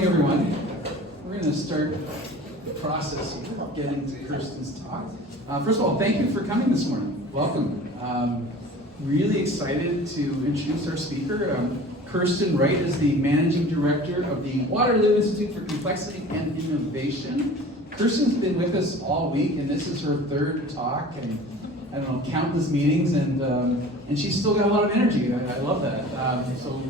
morning, everyone. We're going to start the process of getting to Kirsten's talk. First of all, thank you for coming this morning. Welcome. Really excited to introduce our speaker. Kirsten Wright is the Managing Director of the Waterloo Institute for Complexity and Innovation. Kirsten's been with us all week, and this is her third talk, and I don't know, countless meetings, and she's still got a lot of energy. I love that. So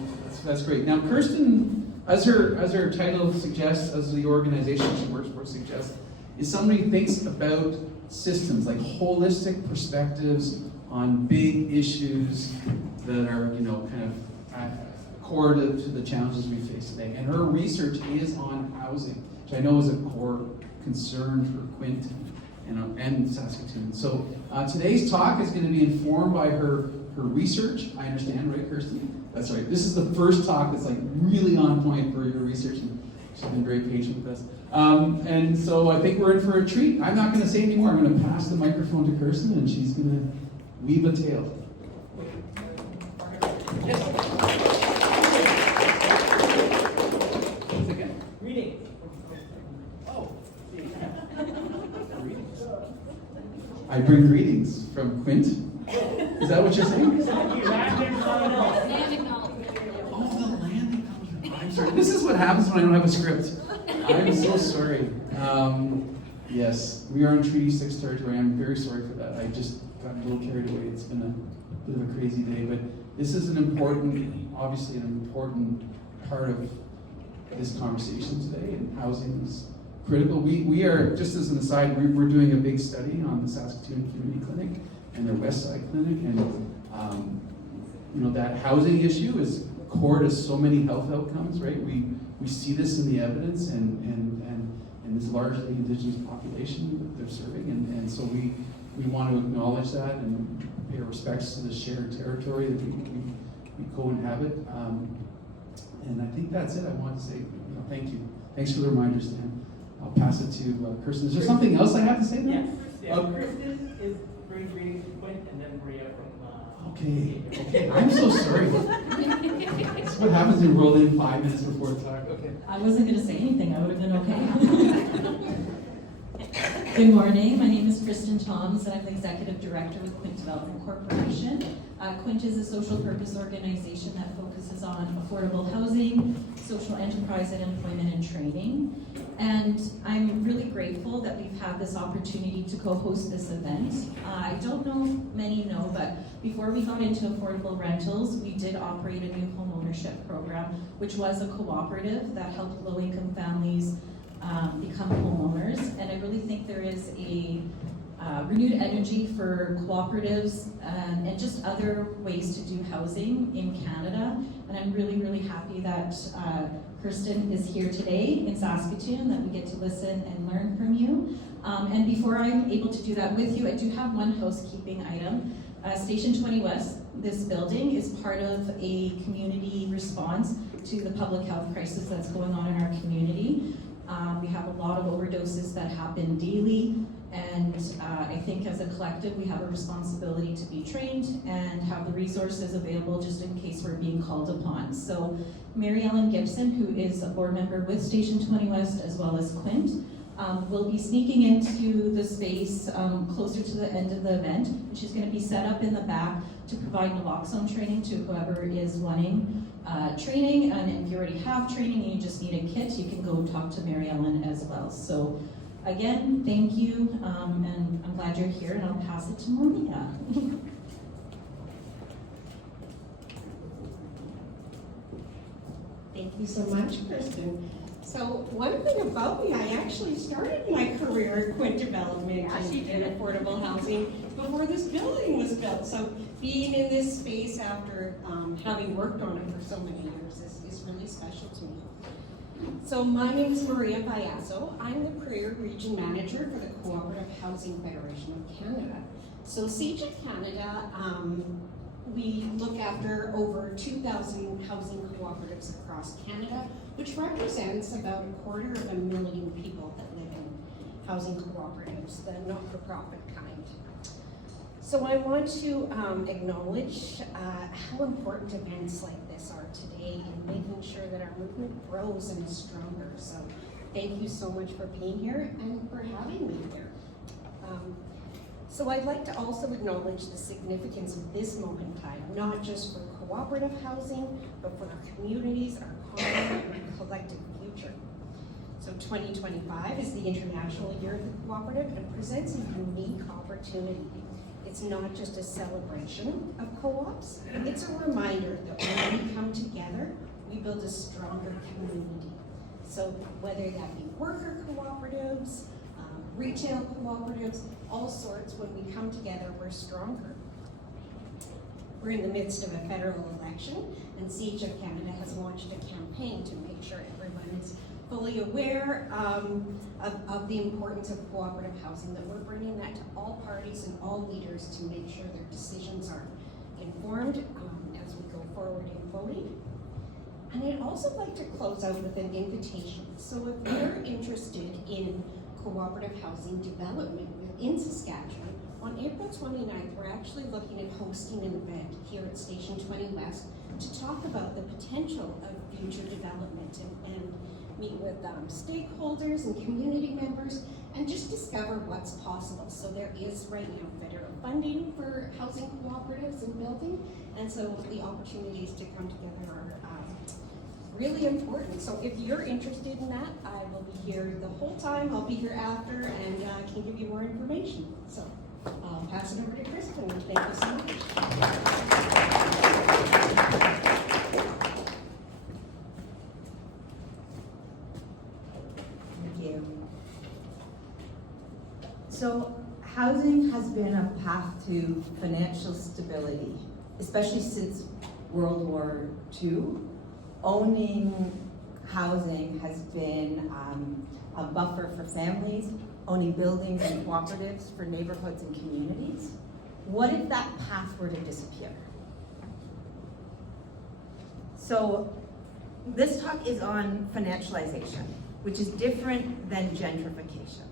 that's great. Now, Kirsten, as her title suggests, as the organization she works for suggests, is somebody who thinks about systems, like holistic perspectives on big issues that are, kind of core to the challenges we face today. And her research is on housing, which I know is a core concern for Quint and Saskatoon. So today's talk is going to be informed by her research. I understand, right, Kirsten? That's right. This is the first talk that's like really on point for your research, and she's been very patient with us. And so I think we're in for a treat. I'm not going to say any more. I'm going to pass the microphone to Kirsten, and she's going to weave a tale. Reading. Oh. I bring greetings from Quint. Is that what you're saying? Land acknowledgement. Oh, the land acknowledgement. I'm sorry. This is what happens when I don't have a script. I'm so sorry. Yes, we are in Treaty 6 territory. I'm very sorry for that. I just got a little carried away. It's been a bit of a crazy day, but this is obviously an important part of this conversation today, and housing is critical. We are, just as an aside, we're doing a big study on the Saskatoon Community Clinic and their West Side Clinic, and that housing issue is core to so many health outcomes, right? We see this in the evidence and this largely Indigenous population that they're serving, and so we want to acknowledge that and pay our respects to the shared territory that we co-inhabit. And I think that's it. I want to say thank you. Thanks for the reminder, Stan. I'll pass it to Kirsten. Is there something else I have to say there? Yes. Kirsten is brings readings to Quint, and then Maria from. Okay. I'm so sorry. That's what happens when you roll in 5 minutes before talk. Okay. I wasn't going to say anything. I would have been okay. Good morning. My name is Kirsten Toms, and I'm the Executive Director with Quint Development Corporation. Quint is a social purpose organization that focuses on affordable housing, social enterprise and employment and training. And I'm really grateful that we've had this opportunity to co-host this event. I don't know many know, but before we got into affordable rentals, we did operate a new home ownership program, which was a cooperative that helped low-income families become homeowners. And I really think there is a renewed energy for cooperatives and just other ways to do housing in Canada. And I'm really, really happy that Kirsten is here today in Saskatoon, that we get to listen and learn from you. And before I'm able to do that with you, I do have one housekeeping item. Station 20 West, this building, is part of a community response to the public health crisis that's going on in our community. We have a lot of overdoses that happen daily, and I think as a collective we have a responsibility to be trained and have the resources available just in case we're being called upon. So Mary Ellen Gibson, who is a board member with Station 20 West as well as Quint, will be sneaking into the space closer to the end of the event, and she's going to be set up in the back to provide naloxone training to whoever is wanting training. And if you already have training and you just need a kit, you can go talk to Mary Ellen as well. So again, thank you, and I'm glad you're here, and I'll pass it to Maria. Thank you so much, Kirsten. So one thing about me, I actually started my career in Quint Development and affordable housing before this building was built. So being in this space after having worked on it for so many years is really special to me. So my name is Maria Payaso. I'm the Career Region Manager for the Cooperative Housing Federation of Canada. So CHIF Canada, we look after over 2,000 housing cooperatives across Canada, which represents about 250,000 people that live in housing cooperatives, the not-for-profit kind. So I want to acknowledge how important events like this are today in making sure that our movement grows and is stronger. So thank you so much for being here and for having me here. So I'd like to also acknowledge the significance of this moment in time, not just for cooperative housing, but for our communities, our common and collective future. So 2025 is the International Year of the Cooperative and presents a unique opportunity. It's not just a celebration of co-ops, it's a reminder that when we come together, we build a stronger community. So whether that be worker cooperatives, retail cooperatives, all sorts, when we come together, we're stronger. We're in the midst of a federal election, and Siege of Canada has launched a campaign to make sure everyone is fully aware of the importance of cooperative housing, that we're bringing that to all parties and all leaders to make sure their decisions are informed as we go forward in voting. And I'd also like to close out with an invitation. So if you're interested in cooperative housing development within Saskatchewan, on April 29th, we're actually looking at hosting an event here at Station 20 West to talk about the potential of future development and meet with stakeholders and community members and just discover what's possible. So there is right now federal funding for housing cooperatives and building, and so the opportunities to come together are really important. So if you're interested in that, I will be here the whole time. I'll be here after and can give you more information. So I'll pass it over to Kirsten. Thank you so much. Thank you. So housing has been a path to financial stability, especially since World War II. Owning housing has been a buffer for families, owning buildings and cooperatives for neighborhoods and communities. What if that path were to disappear? So this talk is on financialization, which is different than gentrification.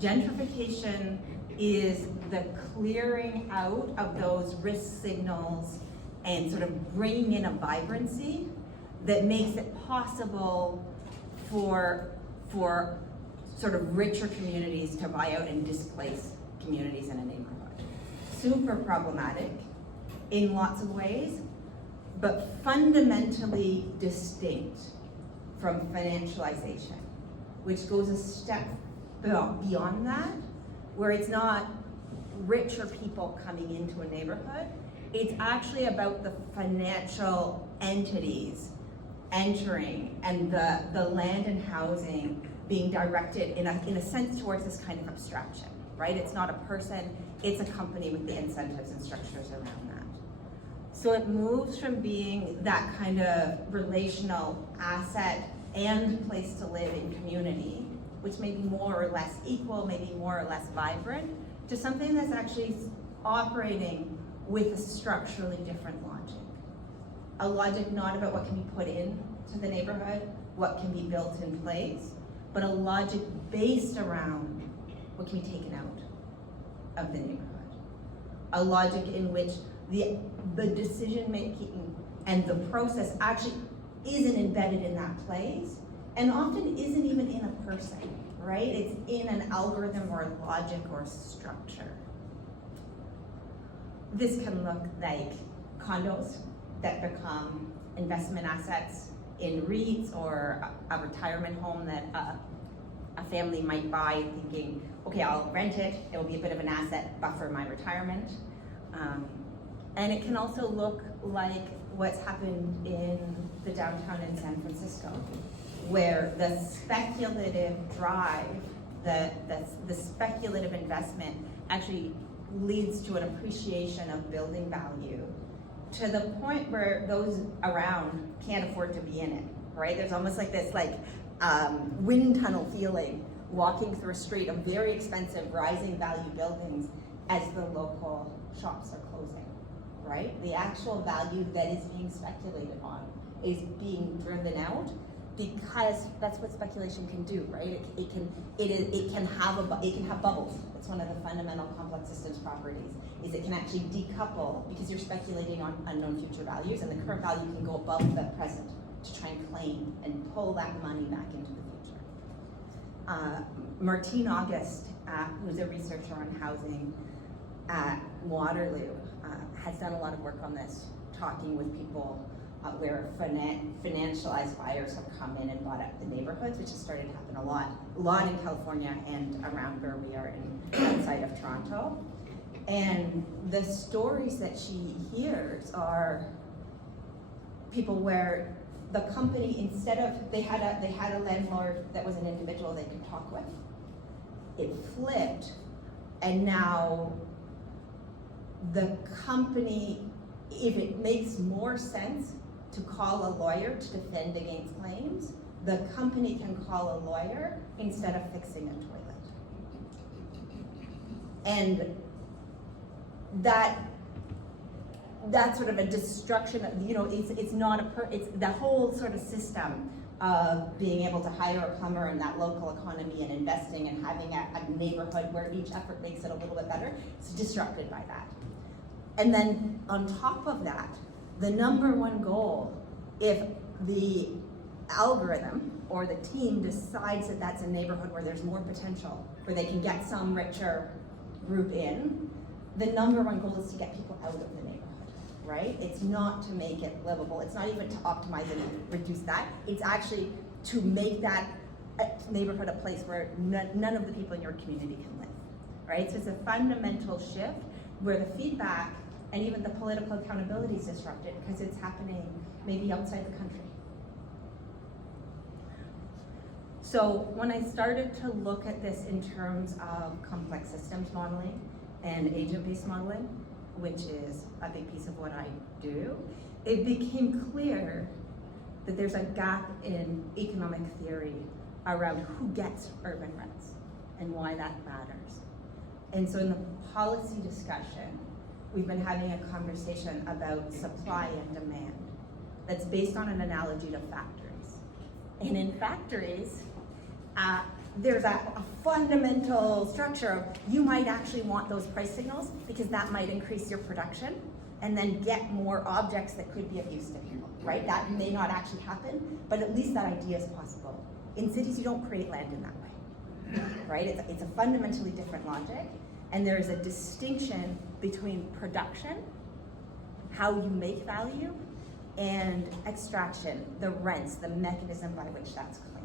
Gentrification is the clearing out of those risk signals and sort of bringing in a vibrancy that makes it possible for sort of richer communities to buy out and displace communities in a neighborhood. Super problematic in lots of ways, but fundamentally distinct from financialization, which goes a step beyond that, where it's not richer people coming into a neighborhood, it's actually about the financial entities entering and the land and housing being directed in a sense towards this kind of abstraction, right? It's not a person, it's a company with the incentives and structures around that. So it moves from being that kind of relational asset and place to live in community, which may be more or less equal, maybe more or less vibrant, to something that's actually operating with a structurally different logic. A logic not about what can be put in to the neighborhood, what can be built in place, but a logic based around what can be taken out of the neighborhood. A logic in which the decision making and the process actually isn't embedded in that place, and often isn't even in a person, right? It's in an algorithm or a logic or a structure. This can look like condos that become investment assets in REITs, or a retirement home that a family might buy thinking, okay, I'll rent it, it'll be a bit of an asset, buffer my retirement. And it can also look like what's happened in the downtown in San Francisco, where the speculative drive, the speculative investment actually leads to an appreciation of building value to the point where those around can't afford to be in it, right? There's almost like this wind tunnel feeling walking through a street of very expensive rising value buildings as the local shops are closing, right? The actual value that is being speculated on is being driven out because that's what speculation can do, right? It can have bubbles. That's one of the fundamental complex systems properties, is it can actually decouple because you're speculating on unknown future values, and the current value can go above the present to try and claim and pull that money back into the future. Martine August, who's a researcher on housing at Waterloo, has done a lot of work on this, talking with people where financialized buyers have come in and bought up the neighborhoods, which has started to happen a lot in California and around where we are outside of Toronto. And the stories that she hears are people where the company, instead of, they had a landlord that was an individual they could talk with, it flipped, and now the company, if it makes more sense to call a lawyer to defend against claims, the company can call a lawyer instead of fixing a toilet. And that's sort of a destruction of, it's not it's the whole sort of system of being able to hire a plumber in that local economy and investing and having a neighborhood where each effort makes it a little bit better, it's disrupted by that. And then on top of that, the number one goal, if the algorithm or the team decides that that's a neighborhood where there's more potential, where they can get some richer group in, the number one goal is to get people out of the neighborhood, right? It's not to make it livable. It's not even to optimize it and reduce that. It's actually to make that neighborhood a place where none of the people in your community can live, right? So it's a fundamental shift where the feedback and even the political accountability is disrupted because it's happening maybe outside the country. So when I started to look at this in terms of complex systems modeling and agent-based modeling, which is a big piece of what I do, it became clear that there's a gap in economic theory around who gets urban rents and why that matters. And so in the policy discussion, we've been having a conversation about supply and demand that's based on an analogy to factories. And in factories, there's a fundamental structure of you might actually want those price signals because that might increase your production and then get more objects that could be of use to people, right? That may not actually happen, but at least that idea is possible. In cities, you don't create land in that way, right? It's a fundamentally different logic, and there is a distinction between production, how you make value, and extraction, the rents, the mechanism by which that's claimed.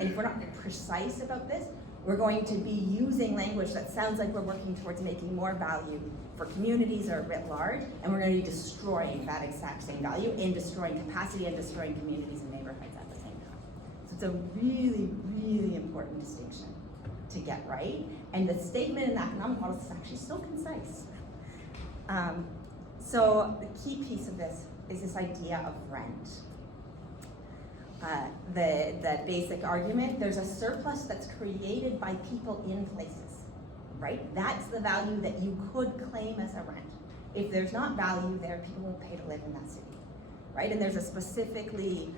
And if we're not precise about this, we're going to be using language that sounds like we're working towards making more value for communities or writ large, and we're going to be destroying that exact same value and destroying capacity and destroying communities and neighborhoods at the same time. So it's a really, really important distinction to get right. And the statement in the economic models is actually so concise. So the key piece of this is this idea of rent. The basic argument, there's a surplus that's created by people in places, right? That's the value that you could claim as a rent. If there's not value there, people won't pay to live in that city, right? And there's a specifically,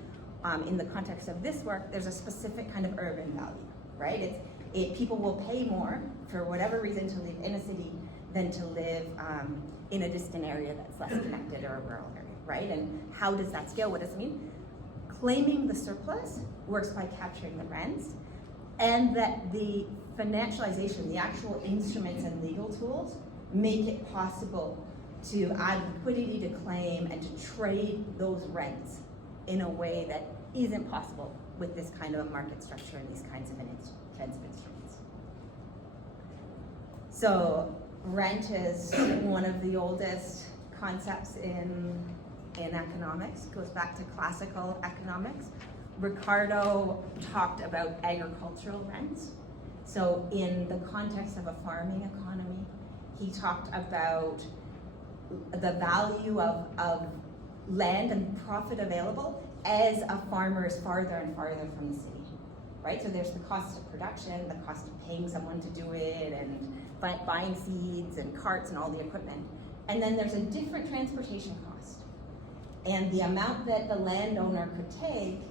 in the context of this work, there's a specific kind of urban value, right? People will pay more for whatever reason to live in a city than to live in a distant area that's less connected or a rural area, right? And how does that scale? What does it mean? Claiming the surplus works by capturing the rents, and that the financialization, the actual instruments and legal tools make it possible to add liquidity to claim and to trade those rents in a way that isn't possible with this kind of a market structure and these kinds of instruments. So rent is one of the oldest concepts in economics, goes back to classical economics. Ricardo talked about agricultural rents. So in the context of a farming economy, he talked about the value of land and profit available as a farmer is farther and farther from the city, right? So there's the cost of production, the cost of paying someone to do it, and buying seeds and carts and all the equipment. And then there's a different transportation cost. And the amount that the landowner could take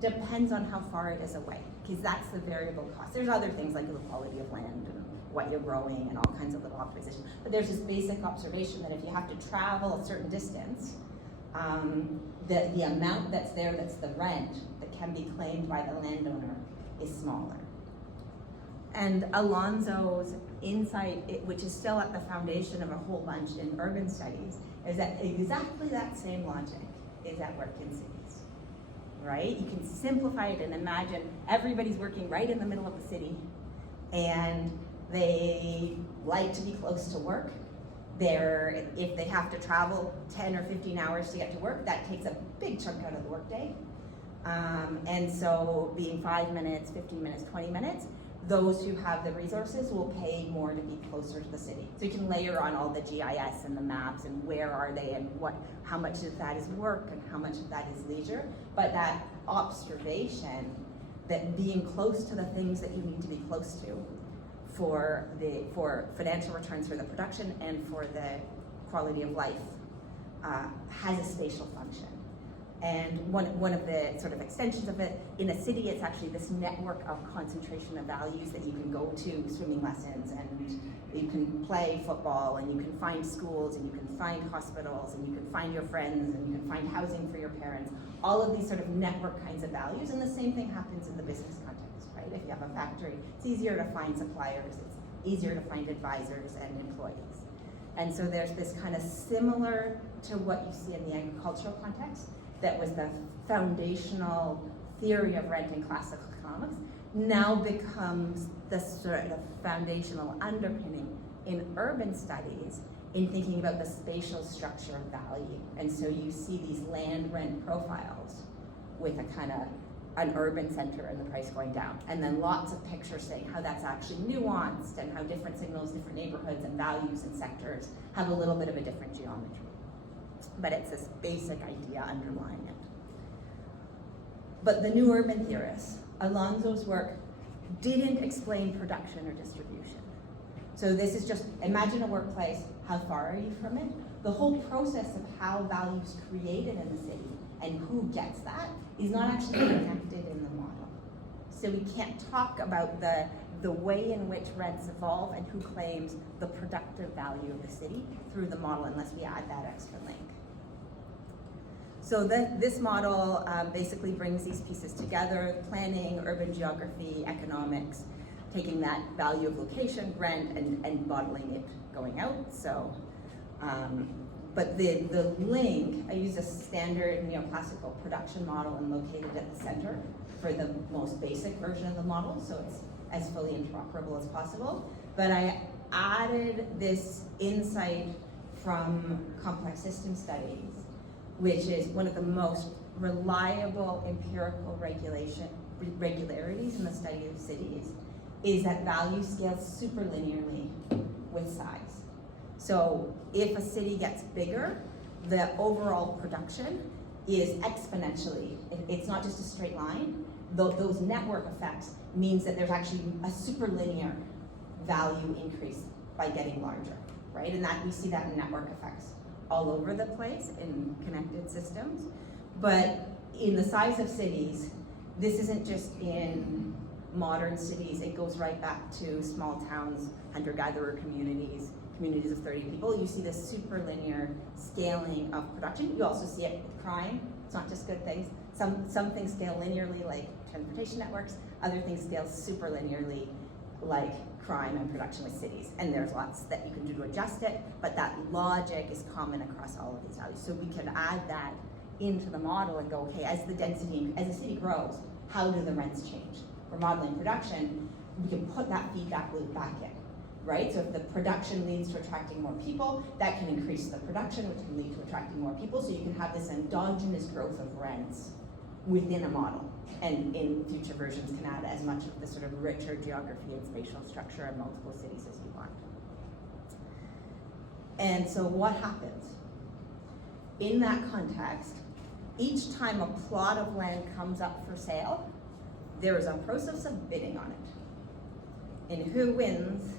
depends on how far it is away, because that's the variable cost. There's other things like the quality of land and what you're growing and all kinds of little optimization. But there's this basic observation that if you have to travel a certain distance, the amount that's there, that's the rent, that can be claimed by the landowner is smaller. And Alonso's insight, which is still at the foundation of a whole bunch in urban studies, is that exactly that same logic is at work in cities, right? You can simplify it and imagine everybody's working right in the middle of the city, and they like to be close to work. If they have to travel 10 or 15 hours to get to work, that takes a big chunk out of the workday. And so being 5 minutes, 15 minutes, 20 minutes, those who have the resources will pay more to be closer to the city. So you can layer on all the GIS and the maps and where are they and how much of that is work and how much of that is leisure. But that observation that being close to the things that you need to be close to for financial returns for the production and for the quality of life has a spatial function. And one of the sort of extensions of it, in a city, it's actually this network of concentration of values that you can go to swimming lessons, and you can play football, and you can find schools, and you can find hospitals, and you can find your friends, and you can find housing for your parents. All of these sort of network kinds of values, and the same thing happens in the business context, right? If you have a factory, it's easier to find suppliers, it's easier to find advisors and employees. And so there's this kind of similar to what you see in the agricultural context, that was the foundational theory of rent in classical economics, now becomes the sort of foundational underpinning in urban studies in thinking about the spatial structure of value. And so you see these land rent profiles with a kind of an urban center and the price going down. And then lots of pictures saying how that's actually nuanced and how different signals, different neighborhoods and values and sectors have a little bit of a different geometry. But it's this basic idea underlying it. But the new urban theorists, Alonso's work didn't explain production or distribution. So this is just, imagine a workplace, how far are you from it? The whole process of how value is created in the city and who gets that is not actually connected in the model. So we can't talk about the way in which rents evolve and who claims the productive value of the city through the model unless we add that extra link. So this model basically brings these pieces together: planning, urban geography, economics, taking that value of location, rent, and modeling it going out. So, but the link, I use a standard neoclassical production model and located at the center for the most basic version of the model, so it's as fully interoperable as possible. But I added this insight from complex system studies, which is one of the most reliable empirical regularities in the study of cities, is that value scales super linearly with size. So if a city gets bigger, the overall production is exponentially, it's not just a straight line. Those network effects means that there's actually a super linear value increase by getting larger, right? And that we see that in network effects all over the place in connected systems. But in the size of cities, this isn't just in modern cities, it goes right back to small towns, hunter-gatherer communities of 30 people. You see this super linear scaling of production. You also see it with crime. It's not just good things. Some things scale linearly, like transportation networks. Other things scale super linearly, like crime and production with cities. And there's lots that you can do to adjust it, but that logic is common across all of these values. So we can add that into the model and go, okay, as the city grows, how do the rents change? For modeling production, we can put that feedback loop back in, right? So if the production leads to attracting more people, that can increase the production, which can lead to attracting more people. So you can have this endogenous growth of rents within a model. And in future versions can add as much of the sort of richer geography and spatial structure in multiple cities as you want. And so what happens? In that context, each time a plot of land comes up for sale, there is a process of bidding on it. And who wins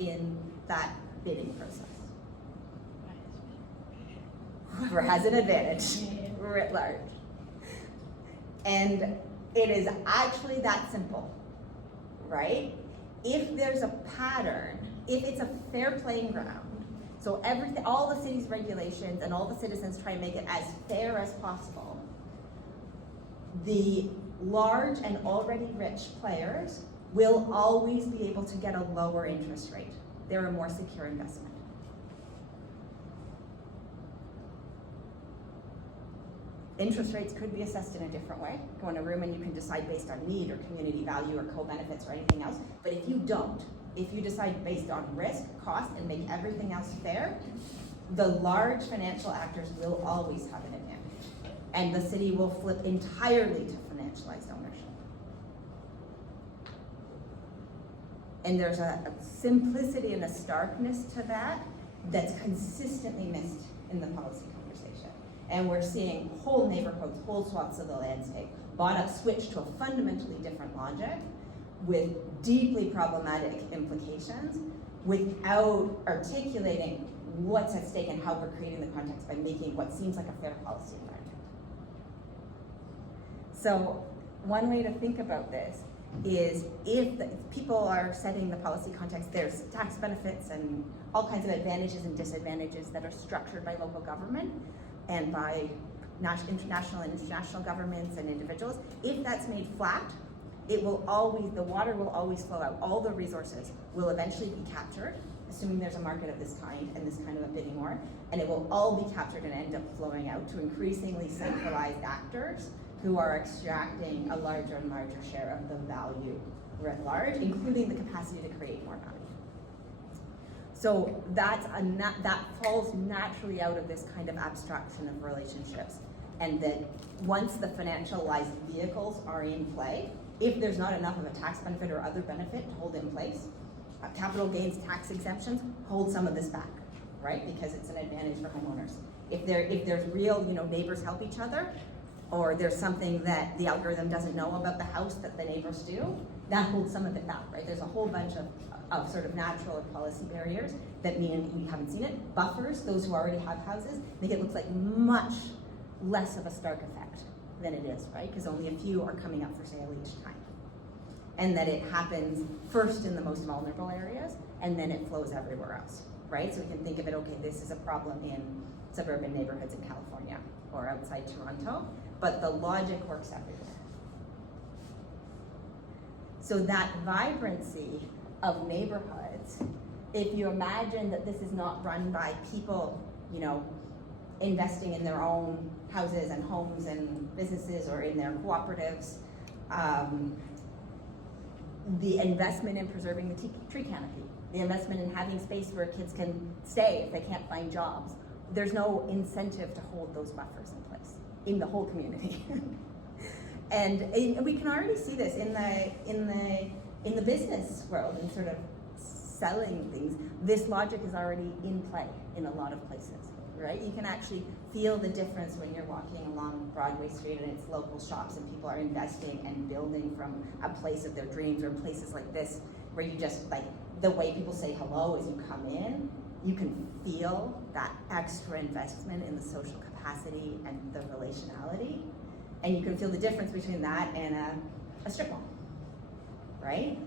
in that bidding process? Whoever has an advantage, writ large. And it is actually that simple, right? If there's a pattern, if it's a fair playing ground, so everything, all the city's regulations and all the citizens try to make it as fair as possible, the large and already rich players will always be able to get a lower interest rate. They're a more secure investment. Interest rates could be assessed in a different way. Go in a room and you can decide based on need or community value or co-benefits or anything else. But if you don't, if you decide based on risk, cost, and make everything else fair, the large financial actors will always have an advantage. And the city will flip entirely to financialized ownership. And there's a simplicity and a starkness to that that's consistently missed in the policy conversation. And we're seeing whole neighborhoods, whole swaths of the landscape, bought up, switched to a fundamentally different logic with deeply problematic implications without articulating what's at stake and how we're creating the context by making what seems like a fair policy environment. So one way to think about this is if people are setting the policy context, there's tax benefits and all kinds of advantages and disadvantages that are structured by local government and by international and international governments and individuals. If that's made flat, it will always, the water will always flow out. All the resources will eventually be captured, assuming there's a market of this kind and this kind of a bidding war, and it will all be captured and end up flowing out to increasingly centralized actors who are extracting a larger and larger share of the value writ large, including the capacity to create more value. So that falls naturally out of this kind of abstraction of relationships, and that once the financialized vehicles are in play, if there's not enough of a tax benefit or other benefit to hold in place, capital gains tax exemptions hold some of this back, right? Because it's an advantage for homeowners. If there's real, neighbors help each other, or there's something that the algorithm doesn't know about the house that the neighbors do, that holds some of it back, right? There's a whole bunch of sort of natural or policy barriers that mean we haven't seen it. Buffers, those who already have houses, make it look like much less of a stark effect than it is, right? Because only a few are coming up for sale each time. And that it happens first in the most vulnerable areas, and then it flows everywhere else, right? So we can think of it, okay, this is a problem in suburban neighborhoods in California or outside Toronto, but the logic works everywhere. So that vibrancy of neighborhoods, if you imagine that this is not run by people, investing in their own houses and homes and businesses or in their cooperatives, the investment in preserving the tree canopy, the investment in having space where kids can stay if they can't find jobs, there's no incentive to hold those buffers in place in the whole community. And we can already see this in the business world and sort of selling things. This logic is already in play in a lot of places, right? You can actually feel the difference when you're walking along Broadway Street and it's local shops and people are investing and building from a place of their dreams, or in places like this where you just, like, the way people say hello as you come in, you can feel that extra investment in the social capacity and the relationality. And you can feel the difference between that and a strip mall, right?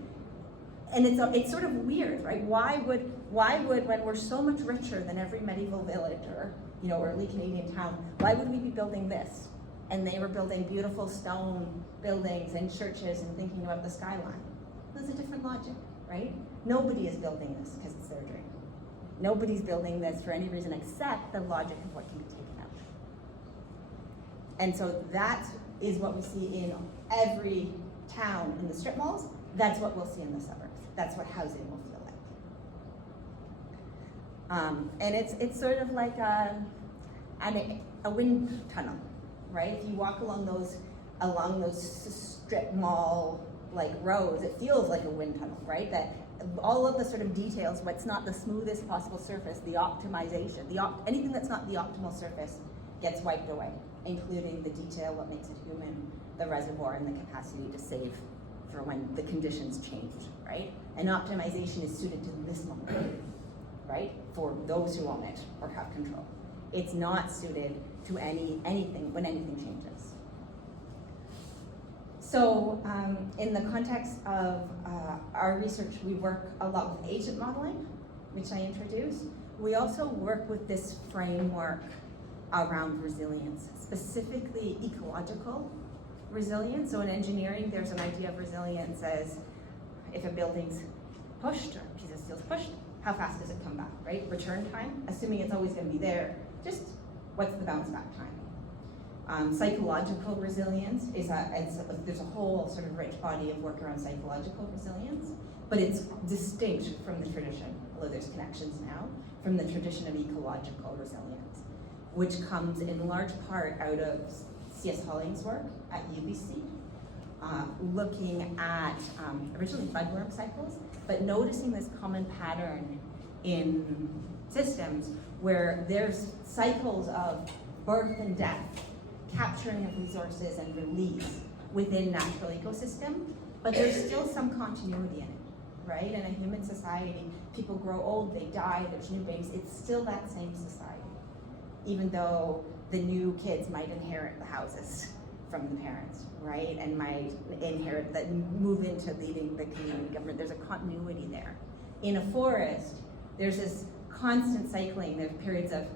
And it's sort of weird, right? Why would when we're so much richer than every medieval village or early Canadian town, why would we be building this? And they were building beautiful stone buildings and churches and thinking about the skyline. There's a different logic, right? Nobody is building this because it's their dream. Nobody's building this for any reason except the logic of what can be taken out. And so that is what we see in every town in the strip malls. That's what we'll see in the suburbs. That's what housing will feel like. And it's sort of like a wind tunnel, right? If you walk along those strip mall like roads, it feels like a wind tunnel, right? That all of the sort of details, what's not the smoothest possible surface, the optimization, anything that's not the optimal surface gets wiped away, including the detail, what makes it human, the reservoir, and the capacity to save for when the conditions change, right? And optimization is suited to this moment, right? For those who own it or have control. It's not suited to anything when anything changes. So in the context of our research, we work a lot with agent modeling, which I introduced. We also work with this framework around resilience, specifically ecological resilience. So in engineering, there's an idea of resilience as if a building's pushed or a piece of steel's pushed, how fast does it come back, right? Return time, assuming it's always gonna be there, just what's the bounce back time? Psychological resilience is there's a whole sort of rich body of work around psychological resilience, but it's distinct from the tradition, although there's connections now, from the tradition of ecological resilience, which comes in large part out of C.S. Holling's work at WICI, looking at originally budworm cycles, but noticing this common pattern in systems where there's cycles of birth and death, capturing of resources and release within natural ecosystem, but there's still some continuity in it, right? In a human society, people grow old, they die, there's new babies, it's still that same society, even though the new kids might inherit the houses from the parents, right? And might inherit that, move into leading the community government. There's a continuity there. In a forest, there's this constant cycling. There's periods of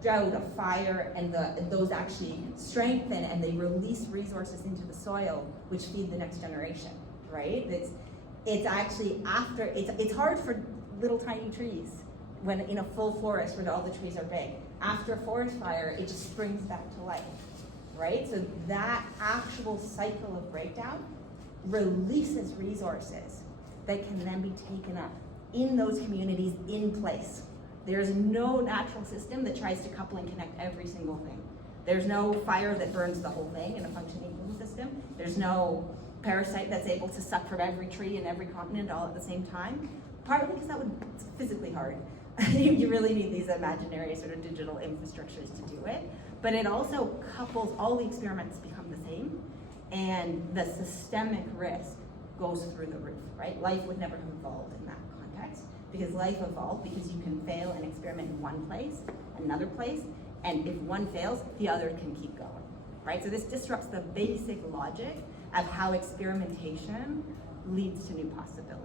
drought, of fire, and those actually strengthen and they release resources into the soil, which feed the next generation, right? It's actually after, it's hard for little tiny trees when in a full forest where all the trees are big. After a forest fire, it just springs back to life, right? So that actual cycle of breakdown releases resources that can then be taken up in those communities in place. There's no natural system that tries to couple and connect every single thing. There's no fire that burns the whole thing in a functioning ecosystem. There's no parasite that's able to suck from every tree in every continent all at the same time. Partly because that would, it's physically hard. You really need these imaginary sort of digital infrastructures to do it. But it also couples, all the experiments become the same, and the systemic risk goes through the roof, right? Life would never have evolved in that context, because life evolved because you can fail and experiment in one place, another place, and if one fails, the other can keep going, right? So this disrupts the basic logic of how experimentation leads to new possibilities.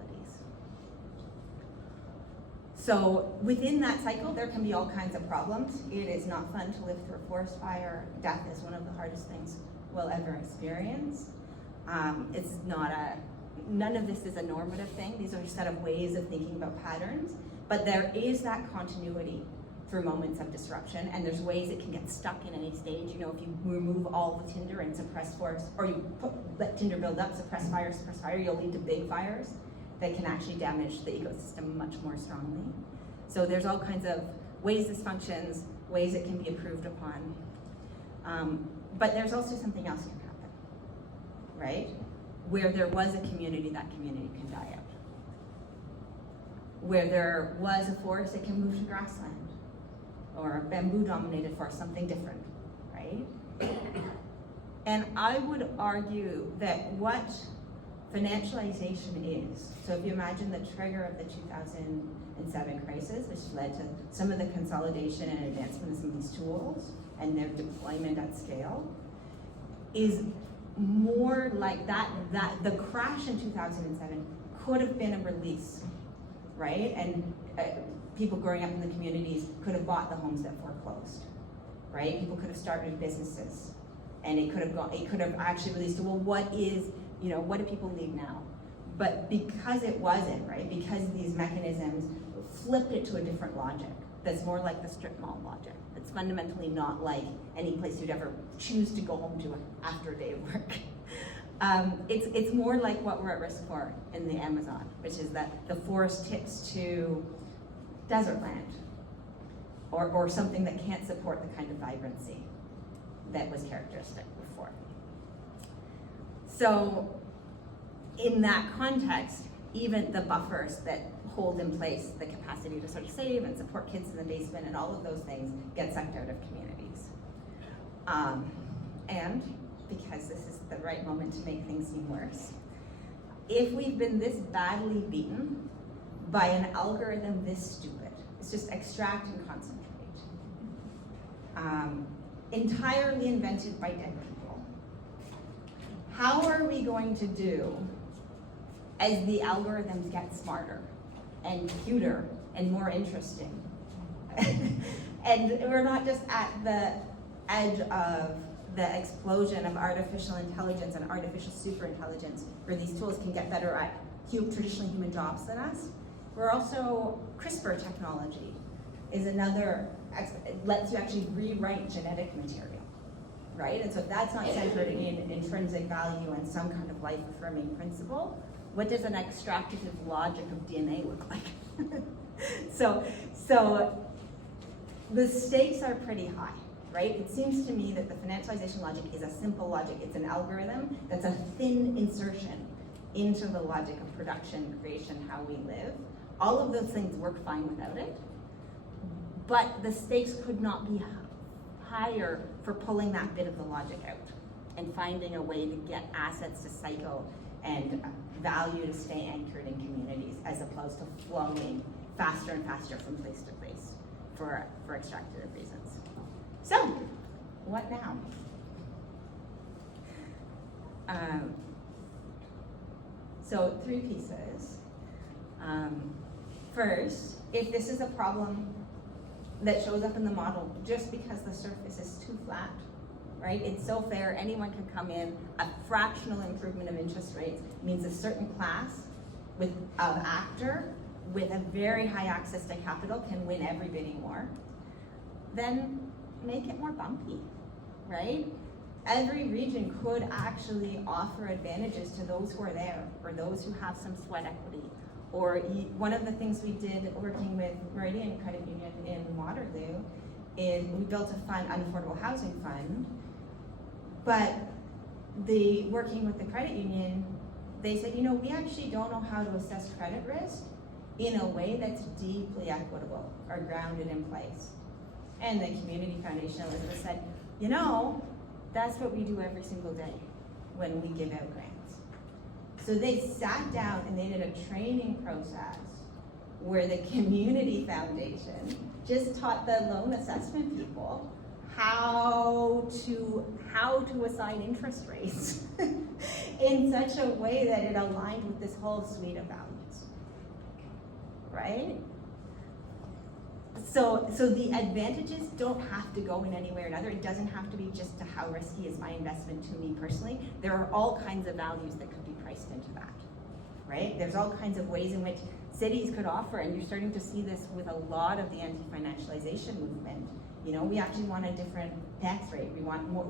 So within that cycle, there can be all kinds of problems. It is not fun to live through a forest fire. Death is one of the hardest things we'll ever experience. It's not none of this is a normative thing. These are a set of ways of thinking about patterns, but there is that continuity through moments of disruption, and there's ways it can get stuck in any stage. You know, if you remove all the tinder and suppress forest, or you let tinder build up, suppress fire, you'll lead to big fires that can actually damage the ecosystem much more strongly. So there's all kinds of ways this functions, ways it can be improved upon. But there's also something else can happen, right? Where there was a community, that community can die out. Where there was a forest, it can move to grassland, or a bamboo-dominated forest, something different, right? And I would argue that what financialization is, so if you imagine the trigger of the 2007 crisis, which led to some of the consolidation and advancement of some of these tools and their deployment at scale, is more like that the crash in 2007 could have been a release, right? And people growing up in the communities could have bought the homes that foreclosed, right? People could have started businesses, and it could have actually released to, well, what do people need now? But because it wasn't, right? Because these mechanisms flipped it to a different logic that's more like the strip mall logic. It's fundamentally not like any place you'd ever choose to go home to after a day of work. It's more like what we're at risk for in the Amazon, which is that the forest tips to desert land, or something that can't support the kind of vibrancy that was characteristic before. So in that context, even the buffers that hold in place the capacity to sort of save and support kids in the basement and all of those things get sucked out of communities. And because this is the right moment to make things seem worse, if we've been this badly beaten by an algorithm this stupid, it's just extract and concentrate, entirely invented by dead people, how are we going to do as the algorithms get smarter and cuter and more interesting? And we're not just at the edge of the explosion of artificial intelligence and artificial superintelligence, where these tools can get better at traditionally human jobs than us. We're also, CRISPR technology is another, it lets you actually rewrite genetic material, right? And so if that's not centered in intrinsic value and some kind of life-affirming principle, what does an extractive logic of DNA look like? So the stakes are pretty high, right? It seems to me that the financialization logic is a simple logic. It's an algorithm that's a thin insertion into the logic of production, creation, how we live. All of those things work fine without it, but the stakes could not be higher for pulling that bit of the logic out and finding a way to get assets to cycle and value to stay anchored in communities, as opposed to flowing faster and faster from place to place for extractive reasons. So, what now? So 3 pieces. First, if this is a problem that shows up in the model just because the surface is too flat, right? It's so fair, anyone can come in. A fractional improvement of interest rates means a certain class of actor with a very high access to capital can win every bidding war. Then make it more bumpy, right? Every region could actually offer advantages to those who are there, or those who have some sweat equity. Or one of the things we did working with Meridian Credit Union in Waterloo is we built a fund, an affordable housing fund, but working with the credit union, they said, we actually don't know how to assess credit risk in a way that's deeply equitable or grounded in place. And the Community Foundation Elizabeth said, that's what we do every single day when we give out grants. So they sat down and they did a training process where the Community Foundation just taught the loan assessment people how to assign interest rates in such a way that it aligned with this whole suite of values, right? So the advantages don't have to go in any way or another. It doesn't have to be just to how risky is my investment to me personally. There are all kinds of values that could be priced into that, right? There's all kinds of ways in which cities could offer, and you're starting to see this with a lot of the anti-financialization movement. We actually want a different tax rate. We want more,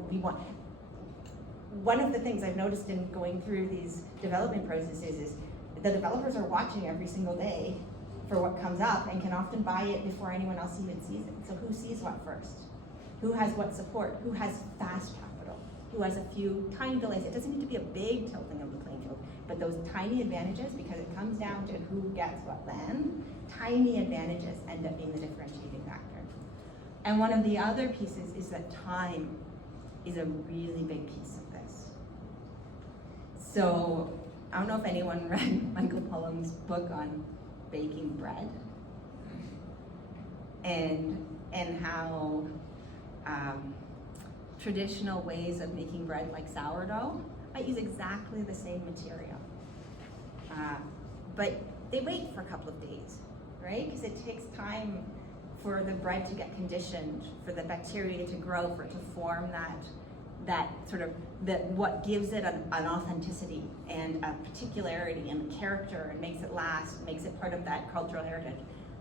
one of the things I've noticed in going through these development processes is the developers are watching every single day for what comes up and can often buy it before anyone else even sees it. So who sees what first? Who has what support? Who has fast capital? Who has a few tiny delays? It doesn't need to be a big tilting of the playing field, but those tiny advantages, because it comes down to who gets what land, tiny advantages end up being the differentiating factor. And one of the other pieces is that time is a really big piece of this. So I don't know if anyone read Michael Pullum's book on baking bread and how traditional ways of making bread, like sourdough, might use exactly the same material. But they wait for a couple of days, right? Because it takes time for the bread to get conditioned, for the bacteria to grow, for it to form that sort of, what gives it an authenticity and a particularity and a character and makes it last, makes it part of that cultural heritage.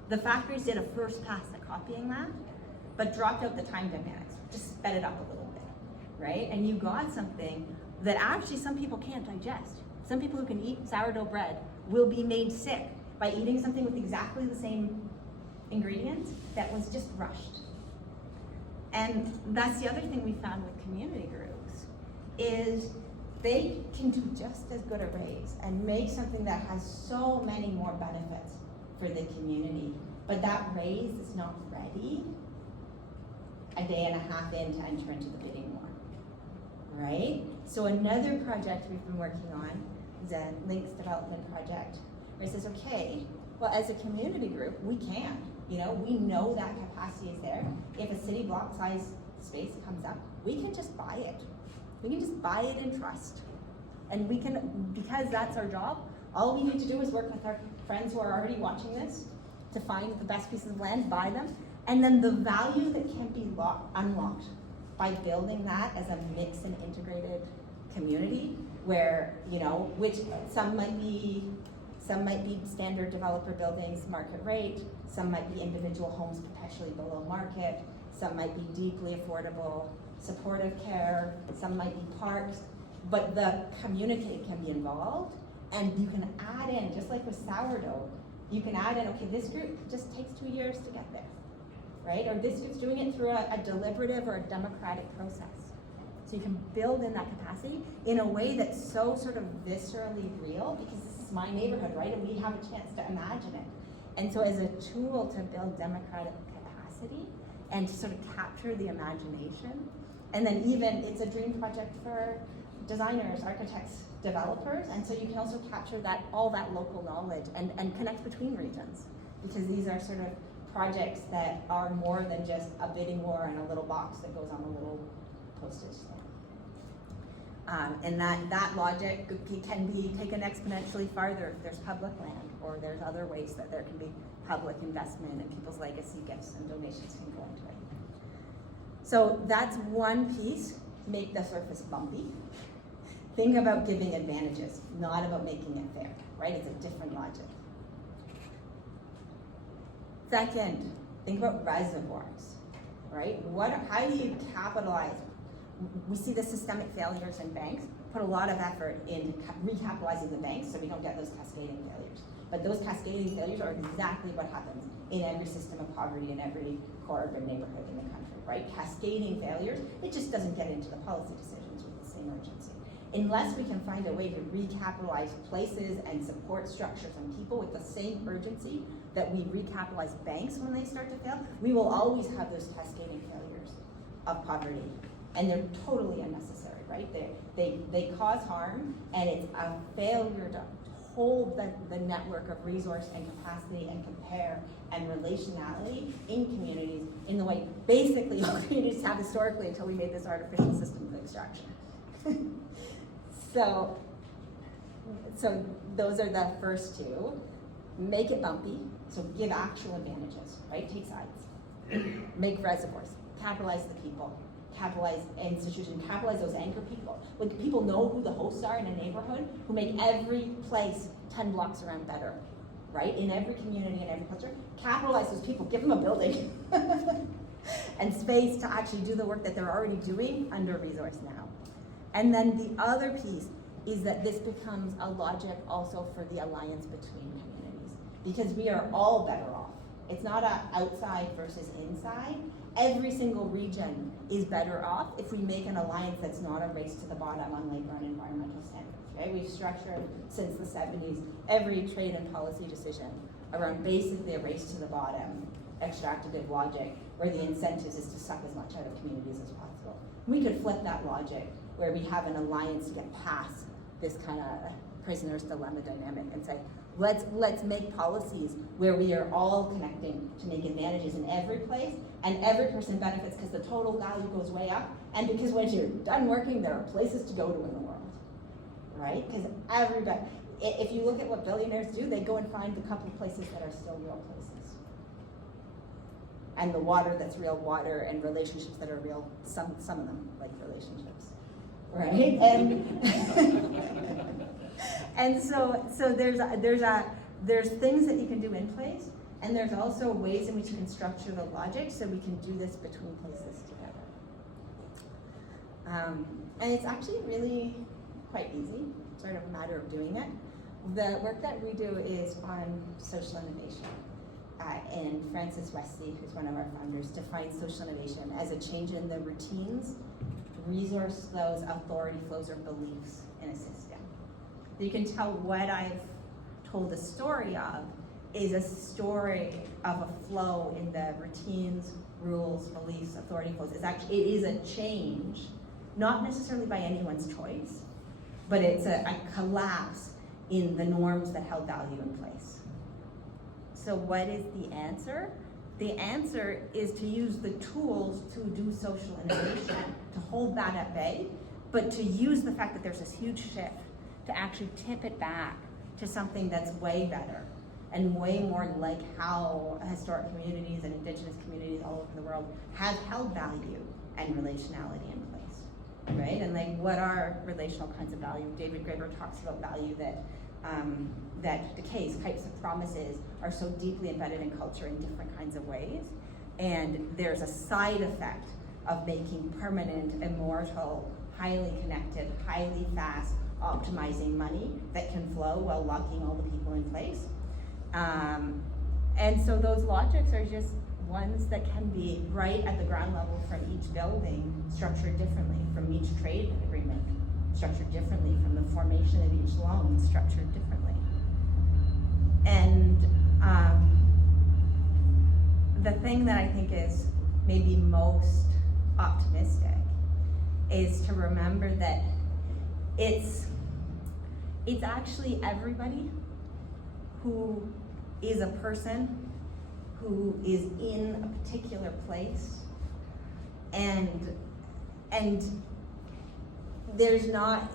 The factories did a first pass at copying that, but dropped out the time dynamics, just sped it up a little bit, right? And you got something that actually some people can't digest. Some people who can eat sourdough bread will be made sick by eating something with exactly the same ingredients that was just rushed. And that's the other thing we found with community groups, is they can do just as good a raise and make something that has so many more benefits for the community, but that raise is not ready a day and a half in to enter into the bidding war, right? So another project we've been working on is a links development project where it says, okay, well, as a community group, we can. We know that capacity is there. If a city block size space comes up, we can just buy it. We can just buy it in trust, And we can, because that's our job, all we need to do is work with our friends who are already watching this to find the best pieces of land, buy them, and then the value that can be unlocked by building that as a mixed and integrated community where, you know, which some might be standard developer buildings, market rate, some might be individual homes perpetually below market, some might be deeply affordable, supportive care, some might be parks, but the community can be involved, and you can add in, just like with sourdough, you can add in, okay, this group just takes 2 years to get there, right? Or this group's doing it through a deliberative or a democratic process. So you can build in that capacity in a way that's so sort of viscerally real, because this is my neighborhood, right? And we have a chance to imagine it. And so as a tool to build democratic capacity and to sort of capture the imagination, and then even it's a dream project for designers, architects, developers, and so you can also capture that, all that local knowledge and connect between regions, because these are sort of projects that are more than just a bidding war and a little box that goes on a little postage stamp. And that logic can be taken exponentially farther if there's public land, or there's other ways that there can be public investment and people's legacy gifts and donations can go into it. So that's one piece, make the surface bumpy. Think about giving advantages, not about making it fair, right? It's a different logic. Second, think about reservoirs, right? How do you capitalize? We see the systemic failures in banks, put a lot of effort in recapitalizing the banks so we don't get those cascading failures. But those cascading failures are exactly what happens in every system of poverty in every core urban neighborhood in the country, right? Cascading failures, it just doesn't get into the policy decisions with the same urgency. Unless we can find a way to recapitalize places and support structures and people with the same urgency that we recapitalize banks when they start to fail, we will always have those cascading failures of poverty. And they're totally unnecessary, right? They cause harm, and it's a failure to hold the network of resource and capacity and compare and relationality in communities in the way basically all communities have historically until we made this artificial system of extraction. So those are the first two. Make it bumpy, so give actual advantages, right? Take sides. Make reservoirs, capitalize the people, capitalize institutions, capitalize those anchor people. When people know who the hosts are in a neighborhood, who make every place 10 blocks around better, right? In every community, in every culture, capitalize those people, give them a building and space to actually do the work that they're already doing under resource now. And then the other piece is that this becomes a logic also for the alliance between communities, because we are all better off. It's not a outside versus inside. Every single region is better off if we make an alliance that's not a race to the bottom on labor and environmental standards, right? We've structured since the 70s every trade and policy decision around basically a race to the bottom, extractive logic, where the incentives is to suck as much out of communities as possible. We could flip that logic where we have an alliance to get past this kind of prisoner's dilemma dynamic and say, let's make policies where we are all connecting to make advantages in every place, and every person benefits because the total value goes way up, and because once you're done working, there are places to go to in the world, right? Because everybody, if you look at what billionaires do, they go and find the couple of places that are still real places. And the water that's real water, and relationships that are real, some of them like relationships, right? And so there's things that you can do in place, and there's also ways in which you can structure the logic so we can do this between places together. And it's actually really quite easy, sort of a matter of doing it. The work that we do is on social innovation. And Francis WICI, who's one of our founders, defines social innovation as a change in the routines, resource flows, authority flows, or beliefs in a system. You can tell what I've told a story of is a story of a flow in the routines, rules, beliefs, authority flows. It is a change, not necessarily by anyone's choice, but it's a collapse in the norms that held value in place. So what is the answer? The answer is to use the tools to do social innovation, to hold that at bay, but to use the fact that there's this huge shift to actually tip it back to something that's way better and way more like how historic communities and indigenous communities all over the world have held value and relationality in place, right? And like, what are relational kinds of value? David Graeber talks about value that that decays. Types of promises are so deeply embedded in culture in different kinds of ways, and there's a side effect of making permanent, immortal, highly connected, highly fast, optimizing money that can flow while locking all the people in place. And so those logics are just ones that can be right at the ground level from each building, structured differently, from each trade agreement, structured differently, from the formation of each loan, structured differently. And the thing that I think is maybe most optimistic is to remember that it's actually everybody who is a person who is in a particular place, and there's not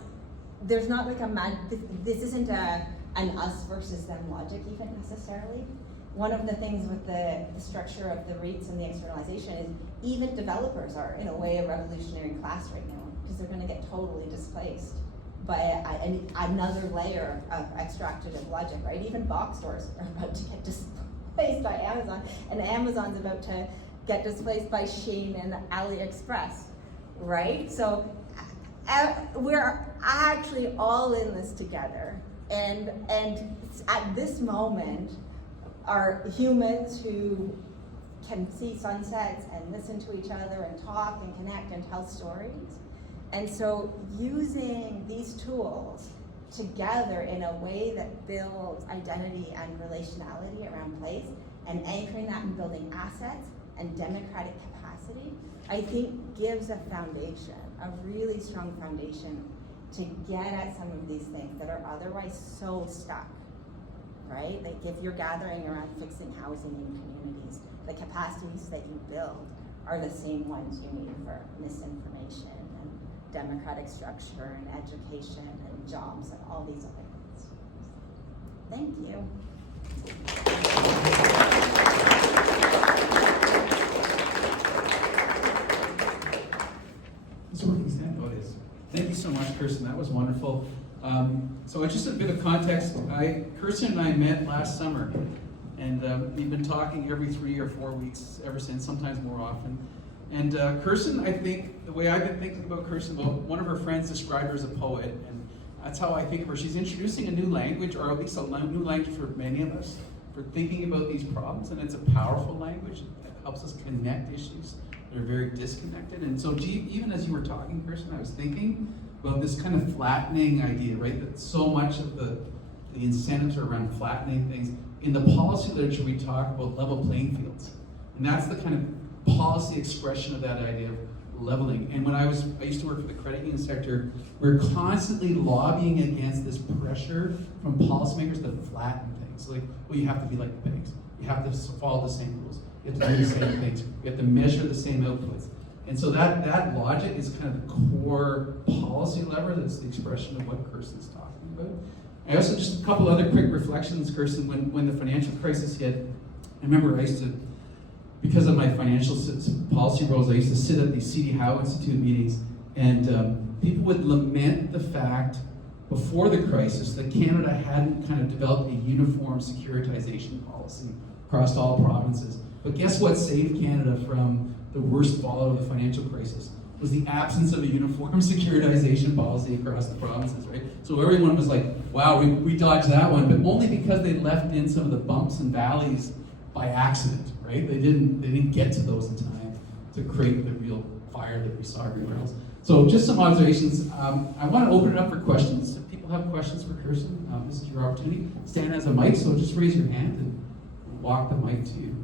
like this isn't an us versus them logic even necessarily. One of the things with the structure of the REITs and the externalization is even developers are in a way a revolutionary class right now, because they're going to get totally displaced by another layer of extractive logic, right? Even box stores are about to get displaced by Amazon, and Amazon's about to get displaced by Shein and AliExpress, right? So we're actually all in this together, and at this moment are humans who can see sunsets and listen to each other and talk and connect and tell stories. And so using these tools together in a way that builds identity and relationality around place, and anchoring that in building assets and democratic capacity, I think gives a foundation, a really strong foundation to get at some of these things that are otherwise so stuck, right? Like if you're gathering around fixing housing in communities, the capacities that you build are the same ones you need for misinformation and democratic structure and education and jobs and all these other things. Thank you. It's working stand. Oh, it is. Thank you so much, Kirsten. That was wonderful. So just a bit of context. Kirsten and I met last summer, and we've been talking every 3 or 4 weeks ever since, sometimes more often. And Kirsten, I think, the way I've been thinking about Kirsten, well, one of her friends described her as a poet, and that's how I think of her. She's introducing a new language, or at least a new language for many of us, for thinking about these problems, and it's a powerful language that helps us connect issues that are very disconnected. And so even as you were talking, Kirsten, I was thinking about this kind of flattening idea, right? That so much of the incentives are around flattening things. In the policy literature, we talk about level playing fields, and that's the kind of policy expression of that idea of leveling. And when I used to work for the credit union sector, we're constantly lobbying against this pressure from policymakers to flatten things. Like, well, you have to be like the banks. You have to follow the same rules. You have to do the same things. You have to measure the same outputs. And so that logic is kind of the core policy lever that's the expression of what Kirsten's talking about. I also, just a couple other quick reflections, Kirsten, when the financial crisis hit, I remember I used to, because of my financial policy roles, I used to sit at these C.D. Howe Institute meetings, and people would lament the fact before the crisis that Canada hadn't kind of developed a uniform securitization policy across all provinces. But guess what saved Canada from the worst fallout of the financial crisis? Was the absence of a uniform securitization policy across the provinces, right? So everyone was like, wow, we dodged that one, but only because they left in some of the bumps and valleys by accident, right? They didn't get to those in time to create the real fire that we saw everywhere else. So just some observations. I want to open it up for questions. If people have questions for Kirsten, this is your opportunity. Stan has a mic, so just raise your hand and we'll walk the mic to you.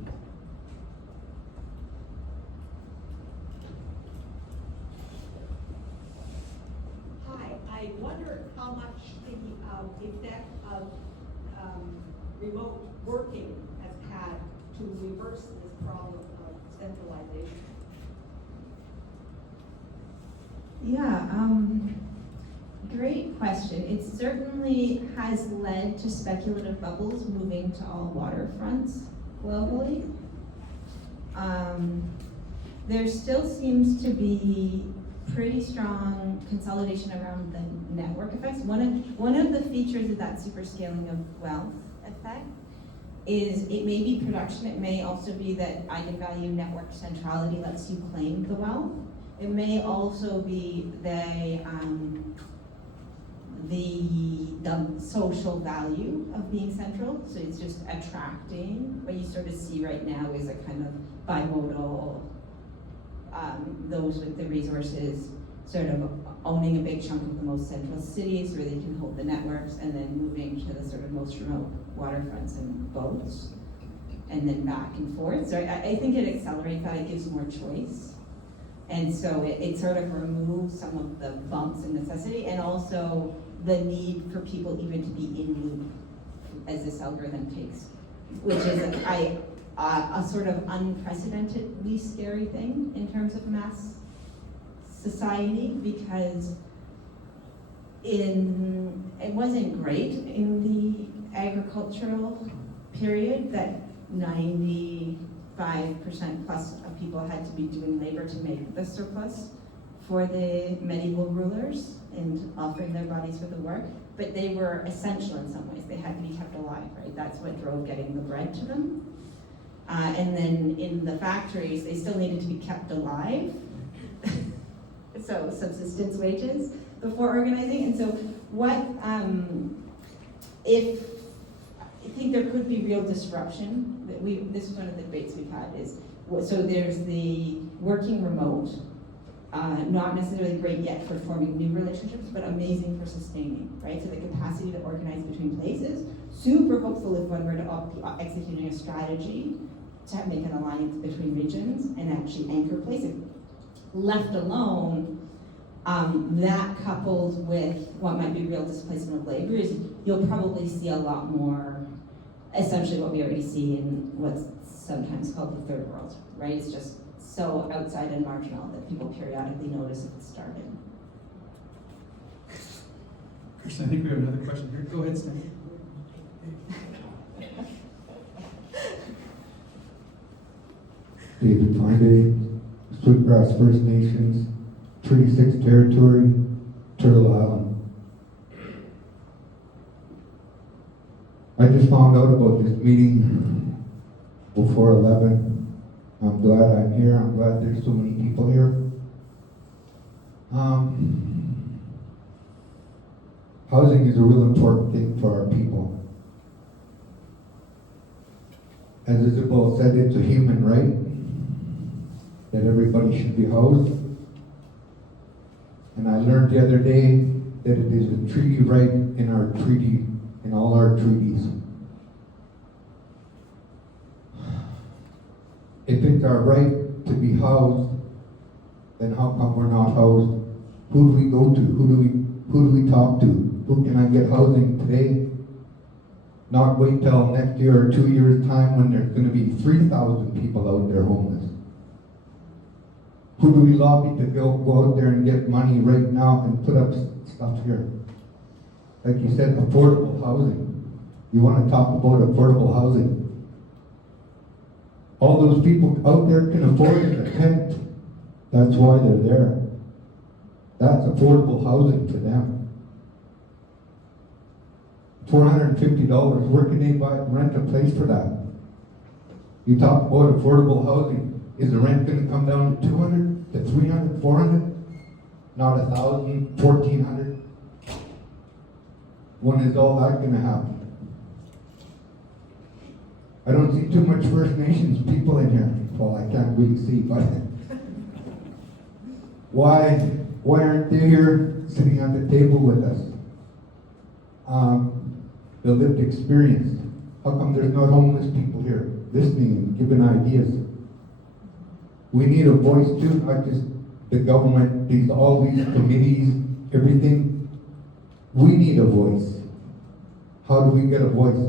I wonder how much the effect of remote working has had to reverse this problem of centralization. Yeah, Great question. It certainly has led to speculative bubbles moving to all waterfronts globally. There still seems to be pretty strong consolidation around the network effects. One of the features of that superscaling of wealth effect is it may be production, it may also be that eigenvalue network centrality lets you claim the wealth. It may also be the social value of being central, so it's just attracting. What you sort of see right now is a kind of bimodal, those with the resources sort of owning a big chunk of the most central cities where they can hold the networks, and then moving to the sort of most remote waterfronts and boats, and then back and forth. So I think it accelerates that, it gives more choice. And so it sort of removes some of the bumps in necessity, and also the need for people even to be in loop as this algorithm takes, which is a sort of unprecedentedly scary thing in terms of mass society, because it wasn't great in the agricultural period that 95% plus of people had to be doing labor to make the surplus for the medieval rulers and offering their bodies for the work, but they were essential in some ways. They had to be kept alive, right? That's what drove getting the bread to them. And then in the factories, they still needed to be kept alive. So subsistence wages before organizing. And so if I think there could be real disruption. This is one of the debates we've had is, so there's the working remote, not necessarily great yet for forming new relationships, but amazing for sustaining, right? So the capacity to organize between places, super hopeful if one were to be executing a strategy to make an alliance between regions and actually anchor places. Left alone, that coupled with what might be real displacement of labor is you'll probably see a lot more, essentially what we already see in what's sometimes called the third world, right? It's just so outside and marginal that people periodically notice if it's starting. Kirsten, I think we have another question here. Go ahead, Stan. David Fonde, Sweetgrass First Nations, Treaty 6 Territory, Turtle Island. I just found out about this meeting before 11. I'm glad I'm here. I'm glad there's so many people here. Housing is a real important thing for our people. As Isabel said, it's a human right that everybody should be housed. And I learned the other day that it is a treaty right in our treaty, in all our treaties. If it's our right to be housed, then how come we're not housed? Who do we go to? Who do we talk to? Who can I get housing today? Not wait till next year or 2 years' time when there's going to be 3,000 people out there homeless. Who do we lobby to go out there and get money right now and put up stuff here? Like you said, affordable housing. You want to talk about affordable housing. All those people out there can afford a tent. That's why they're there. That's affordable housing to them. $450, where can they rent a place for that? You talk about affordable housing. Is the rent going to come down to 200, to 300, 400? Not 1,000, 1,400? When is all that going to happen? I don't see too much First Nations people in here. Well, I can't really see, but why aren't they here sitting at the table with us? The lived experience. How come there's not homeless people here listening and giving ideas? We need a voice too, not just the government, all these committees, everything. We need a voice. How do we get a voice?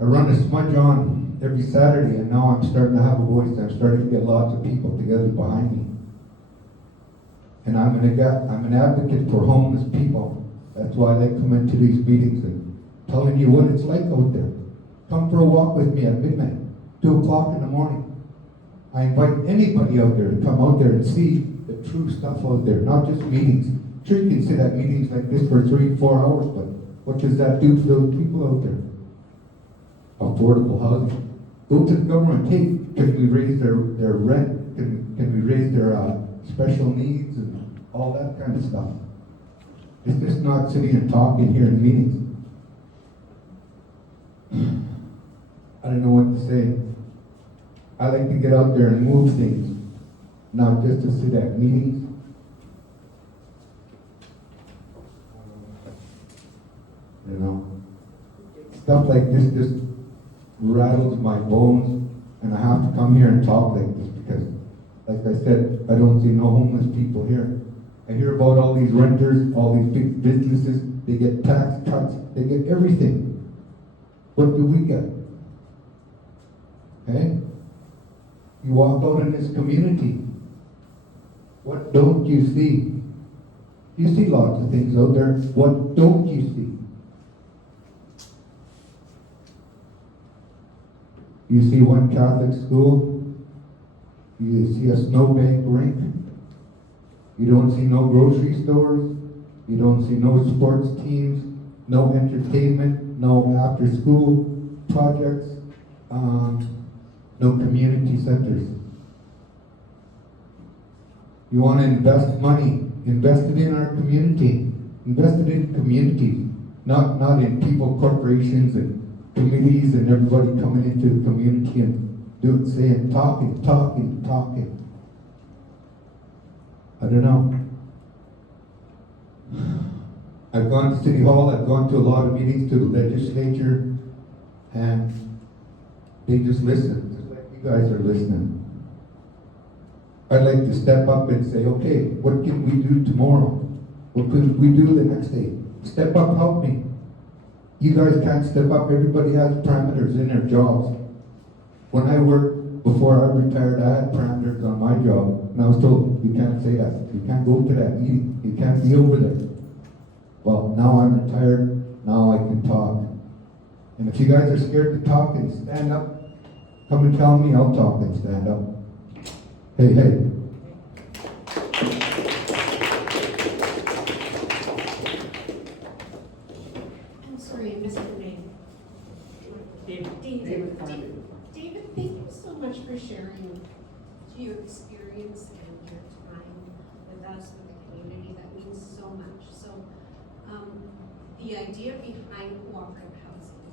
I run a smudge on every Saturday, and now I'm starting to have a voice. I'm starting to get lots of people together behind me. And I'm an advocate for homeless people. That's why I like coming to these meetings and telling you what it's like out there. Come for a walk with me at midnight, 2 o'clock in the morning. I invite anybody out there to come out there and see the true stuff out there, not just meetings. Sure, you can sit at meetings like this for 3-4 hours, but what does that do to those people out there? Affordable housing. Go to the government. Hey, can we raise their rent? Can we raise their special needs and all that kind of stuff? It's just not sitting and talking here in meetings. I don't know what to say. I like to get out there and move things, not just to sit at meetings. You know, stuff like this just rattles my bones, and I have to come here and talk like this because, like I said, I don't see no homeless people here. I hear about all these renters, all these big businesses, they get tax cuts, they get everything. What do we get? Okay? You walk out in this community. What don't you see? You see lots of things out there. What don't you see? You see one Catholic school. You see a snowbank rink. You don't see no grocery stores. You don't see no sports teams, no entertainment, no after-school projects, no community centers. You want to invest money, invest it in our community, invest it in communities, not in people, corporations, and committees, and everybody coming into the community and saying, talking. I don't know. I've gone to City Hall, I've gone to a lot of meetings, to the legislature, and they just listen, just like you guys are listening. I'd like to step up and say, okay, what can we do tomorrow? What can we do the next day? Step up, help me. You guys can't step up, everybody has parameters in their jobs. When I worked, before I retired, I had parameters on my job, and I was told, you can't say that, you can't go to that meeting, you can't be over there. Well, now I'm retired, now I can talk. And if you guys are scared to talk and stand up, come and tell me, I'll talk and stand up. Hey. I'm sorry, I missed your name. David, thank you so much for sharing your experience and your time with us, with the community. That means so much. So, the idea behind cooperative housing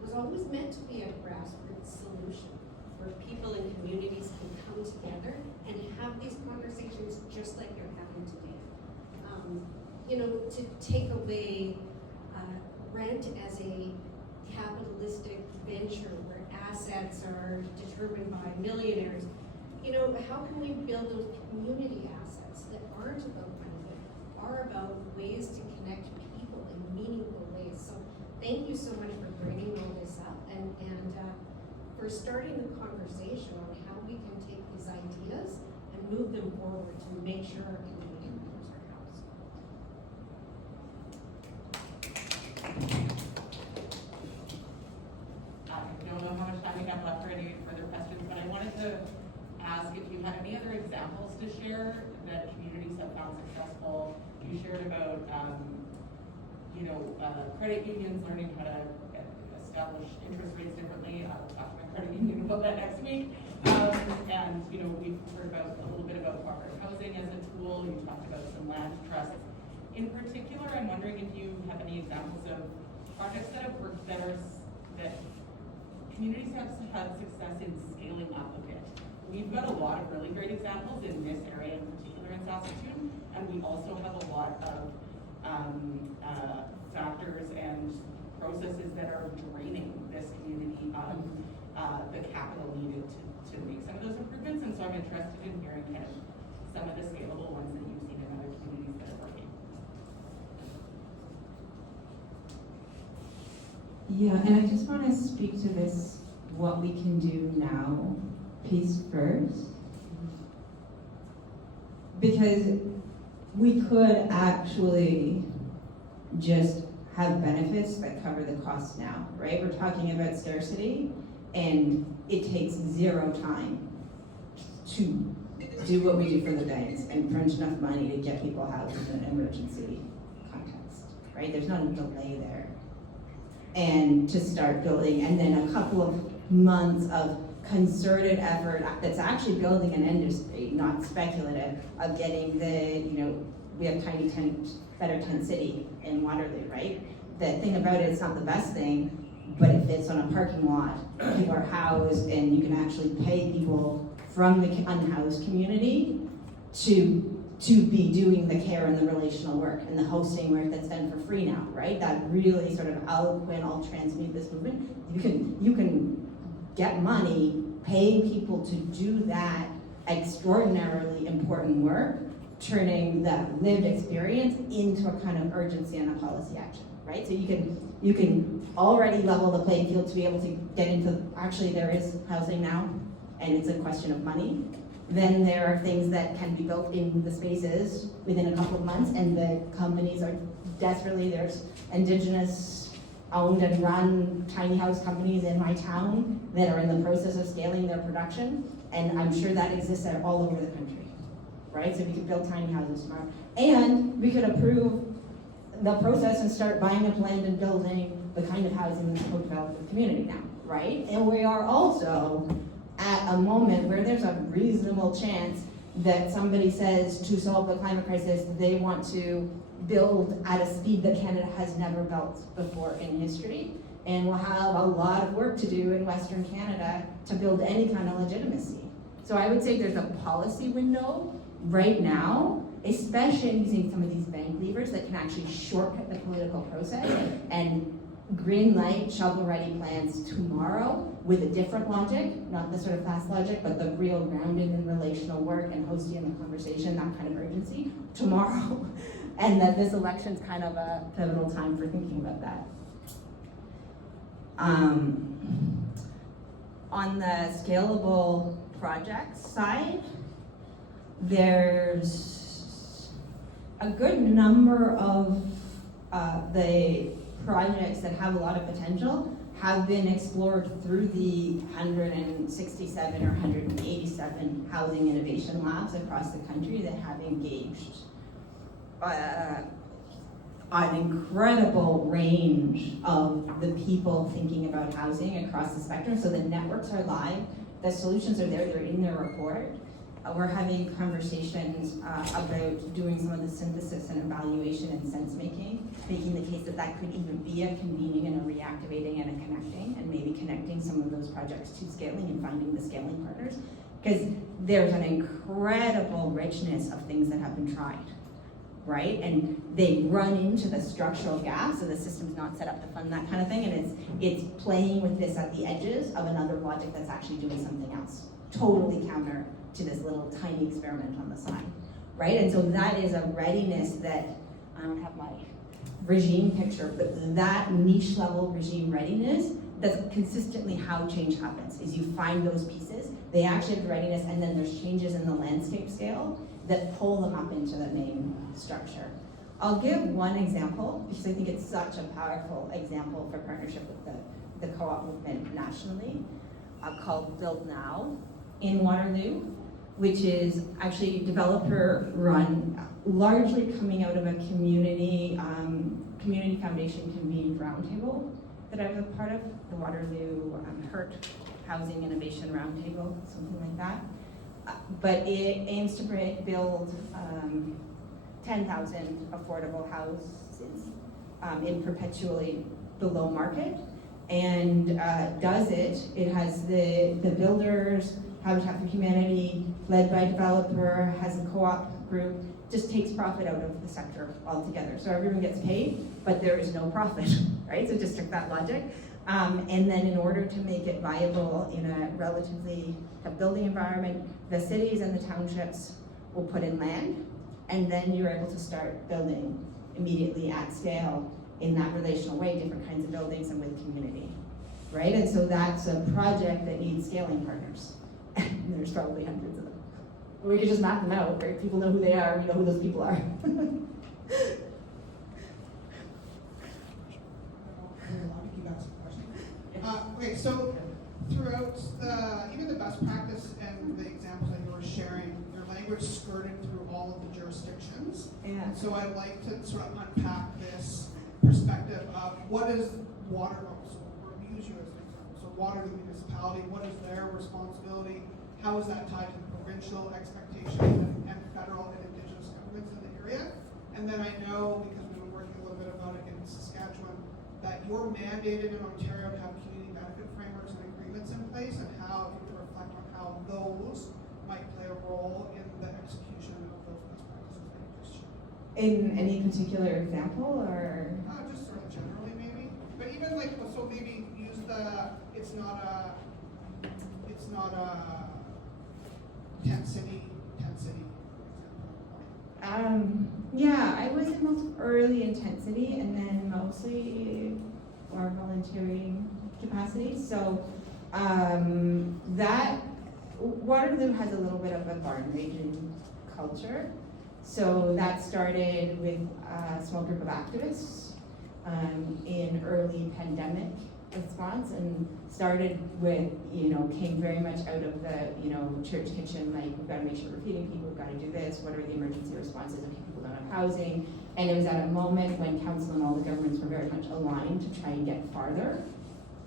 was always meant to be a grassroots solution where people and communities can come together and have these conversations just like you're having today. To take away rent as a capitalistic venture where assets are determined by millionaires. How can we build those community assets that aren't about money, but are about ways to connect people in meaningful ways? So thank you so much for bringing all this up and for starting the conversation on how we can take these ideas and move them forward to make sure our community moves our house. I don't know how much time we have left for any further questions, but I wanted to ask if you had any other examples to share that communities have found successful. You shared about, credit unions learning how to establish interest rates differently. I'll talk to my credit union about that next week. And we've heard about a little bit about cooperative housing as a tool. You talked about some land trusts. In particular, I'm wondering if you have any examples of projects that have worked better, that communities have had success in scaling up a bit. We've got a lot of really great examples in this area in particular in Saskatoon, and we also have a lot of factors and processes that are draining this community of the capital needed to make some of those improvements. And so I'm interested in hearing kind of some of the scalable ones that you've seen in other communities that are working. Yeah, and I just want to speak to this, what we can do now, piece first. Because we could actually just have benefits that cover the costs now, right? We're talking about scarcity, and it takes zero time to do what we do for the banks and print enough money to get people housed in an emergency context, right? There's not a delay there. And to start building, and then a couple of months of concerted effort that's actually building an industry, not speculative, of getting we have tiny tent, better tent city in Waterloo, right? The thing about it, it's not the best thing, but it fits on a parking lot. People are housed, and you can actually pay people from the unhoused community to be doing the care and the relational work and the hosting work that's done for free now, right? That really sort of eloquent, I'll transmute this movement. You can get money paying people to do that extraordinarily important work, turning that lived experience into a kind of urgency and a policy action, right? So you can already level the playing field to be able to get into, actually there is housing now, and it's a question of money. Then there are things that can be built in the spaces within a couple of months, and the companies are desperately, there's Indigenous owned and run tiny house companies in my town that are in the process of scaling their production, and I'm sure that exists all over the country, right? So we could build tiny houses tomorrow. And we could approve the process and start buying up land and building the kind of housing that's co-developed with the community now, right? And we are also at a moment where there's a reasonable chance that somebody says to solve the climate crisis, they want to build at a speed that Canada has never built before in history. And we'll have a lot of work to do in Western Canada to build any kind of legitimacy. So I would say there's a policy window right now, especially using some of these bank levers that can actually shortcut the political process and green light, shovel-ready plans tomorrow with a different logic, not the sort of fast logic, but the real grounded in relational work and hosting the conversation, that kind of urgency tomorrow. And that this election's kind of a pivotal time for thinking about that. On the scalable projects side, there's a good number of the projects that have a lot of potential have been explored through the 167 or 187 housing innovation labs across the country that have engaged an incredible range of the people thinking about housing across the spectrum. So the networks are live, the solutions are there, they're in their report. We're having conversations about doing some of the synthesis and evaluation and sense making the case that that could even be a convening and a reactivating and a connecting, and maybe connecting some of those projects to scaling and finding the scaling partners. Because there's an incredible richness of things that have been tried, right? And they run into the structural gaps, so the system's not set up to fund that kind of thing, and it's playing with this at the edges of another logic that's actually doing something else, totally counter to this little tiny experiment on the side, right? And so that is a readiness that, I don't have my regime picture, but that niche level regime readiness, that's consistently how change happens, is you find those pieces, they actually have the readiness, and then there's changes in the landscape scale that pull them up into the main structure. I'll give one example, because I think it's such a powerful example for partnership with the co-op movement nationally, called Build Now in Waterloo, which is actually developer run, largely coming out of a community foundation convened roundtable that I was a part of, the Waterloo HURT Housing Innovation Roundtable, something like that. But it aims to build 10,000 affordable houses in perpetually below market, and does it. It has the builders, Habitat for Humanity, led by developer, has a co-op group, just takes profit out of the sector altogether. So everyone gets paid, but there is no profit, right? So just took that logic. And then in order to make it viable in a relatively building environment, the cities and the townships will put in land, and then you're able to start building immediately at scale in that relational way, different kinds of buildings and with community, right? And so that's a project that needs scaling partners. There's probably hundreds of them. We could just map them out, right? People know who they are, we know who those people are. Okay, so throughout even the best practice and the examples that you were sharing, your language skirted through all of the jurisdictions. Yeah. So I'd like to sort of unpack this perspective of what is Waterloo. So we'll use you as an example. So Waterloo municipality, what is their responsibility? How is that tied to the provincial expectations and federal and Indigenous governments in the area? And then I know, because we've been working a little bit about it in Saskatchewan, that you're mandated in Ontario to have community benefit frameworks and agreements in place, and how you can reflect on how those might play a role in the execution of those best practices that you just shared. In any particular example, or? Just sort of generally maybe, but even like, so maybe use the, it's not a tent city example. Yeah, I was in most early intensity and then mostly more volunteering capacity. So that Waterloo has a little bit of a barn raising culture. So that started with a small group of activists in early pandemic response, and started with, came very much out of the, church kitchen, like, we've got to make sure we're feeding people, we've got to do this, what are the emergency responses if people don't have housing? And it was at a moment when council and all the governments were very much aligned to try and get farther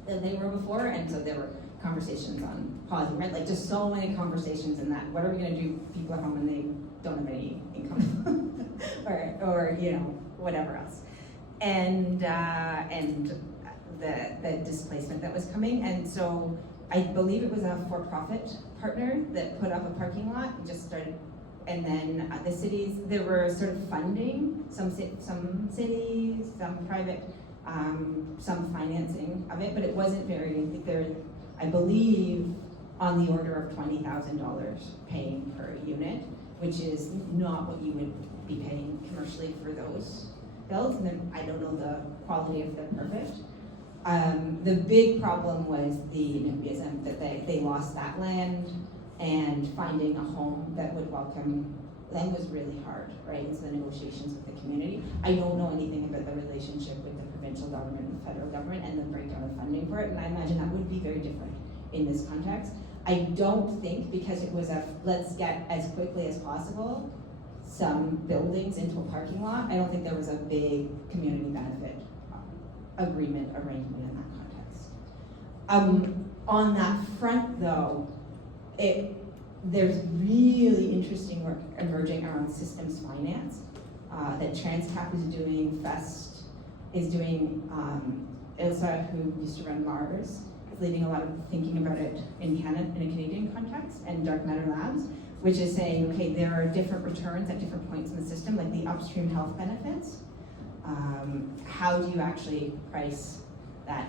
than they were before, and so there were conversations on pausing rent, like just so many conversations in that, what are we going to do if people at home and they don't have any income, or whatever else, and the displacement that was coming. And so I believe it was a for-profit partner that put up a parking lot and just started, and then the cities, there were sort of funding, some cities, some private, some financing of it, but it wasn't very, I believe, on the order of $20,000 paying per unit, which is not what you would be paying commercially for those builds. And then I don't know the quality of the perfect. The big problem was the NIMBYism, that they lost that land, and finding a home that would welcome them was really hard, right? And so the negotiations with the community. I don't know anything about the relationship with the provincial government and the federal government and the breakdown of funding for it, and I imagine that would be very different in this context. I don't think, because it was let's get as quickly as possible some buildings into a parking lot, I don't think there was a big community benefit agreement arrangement in that context. On that front though, there's really interesting work emerging around systems finance that Transcap is doing, FEST is doing, Ilsa, who used to run Mars, is leading a lot of thinking about it in Canada, in a Canadian context, and Dark Matter Labs, which is saying, okay, there are different returns at different points in the system, like the upstream health benefits. How do you actually price that?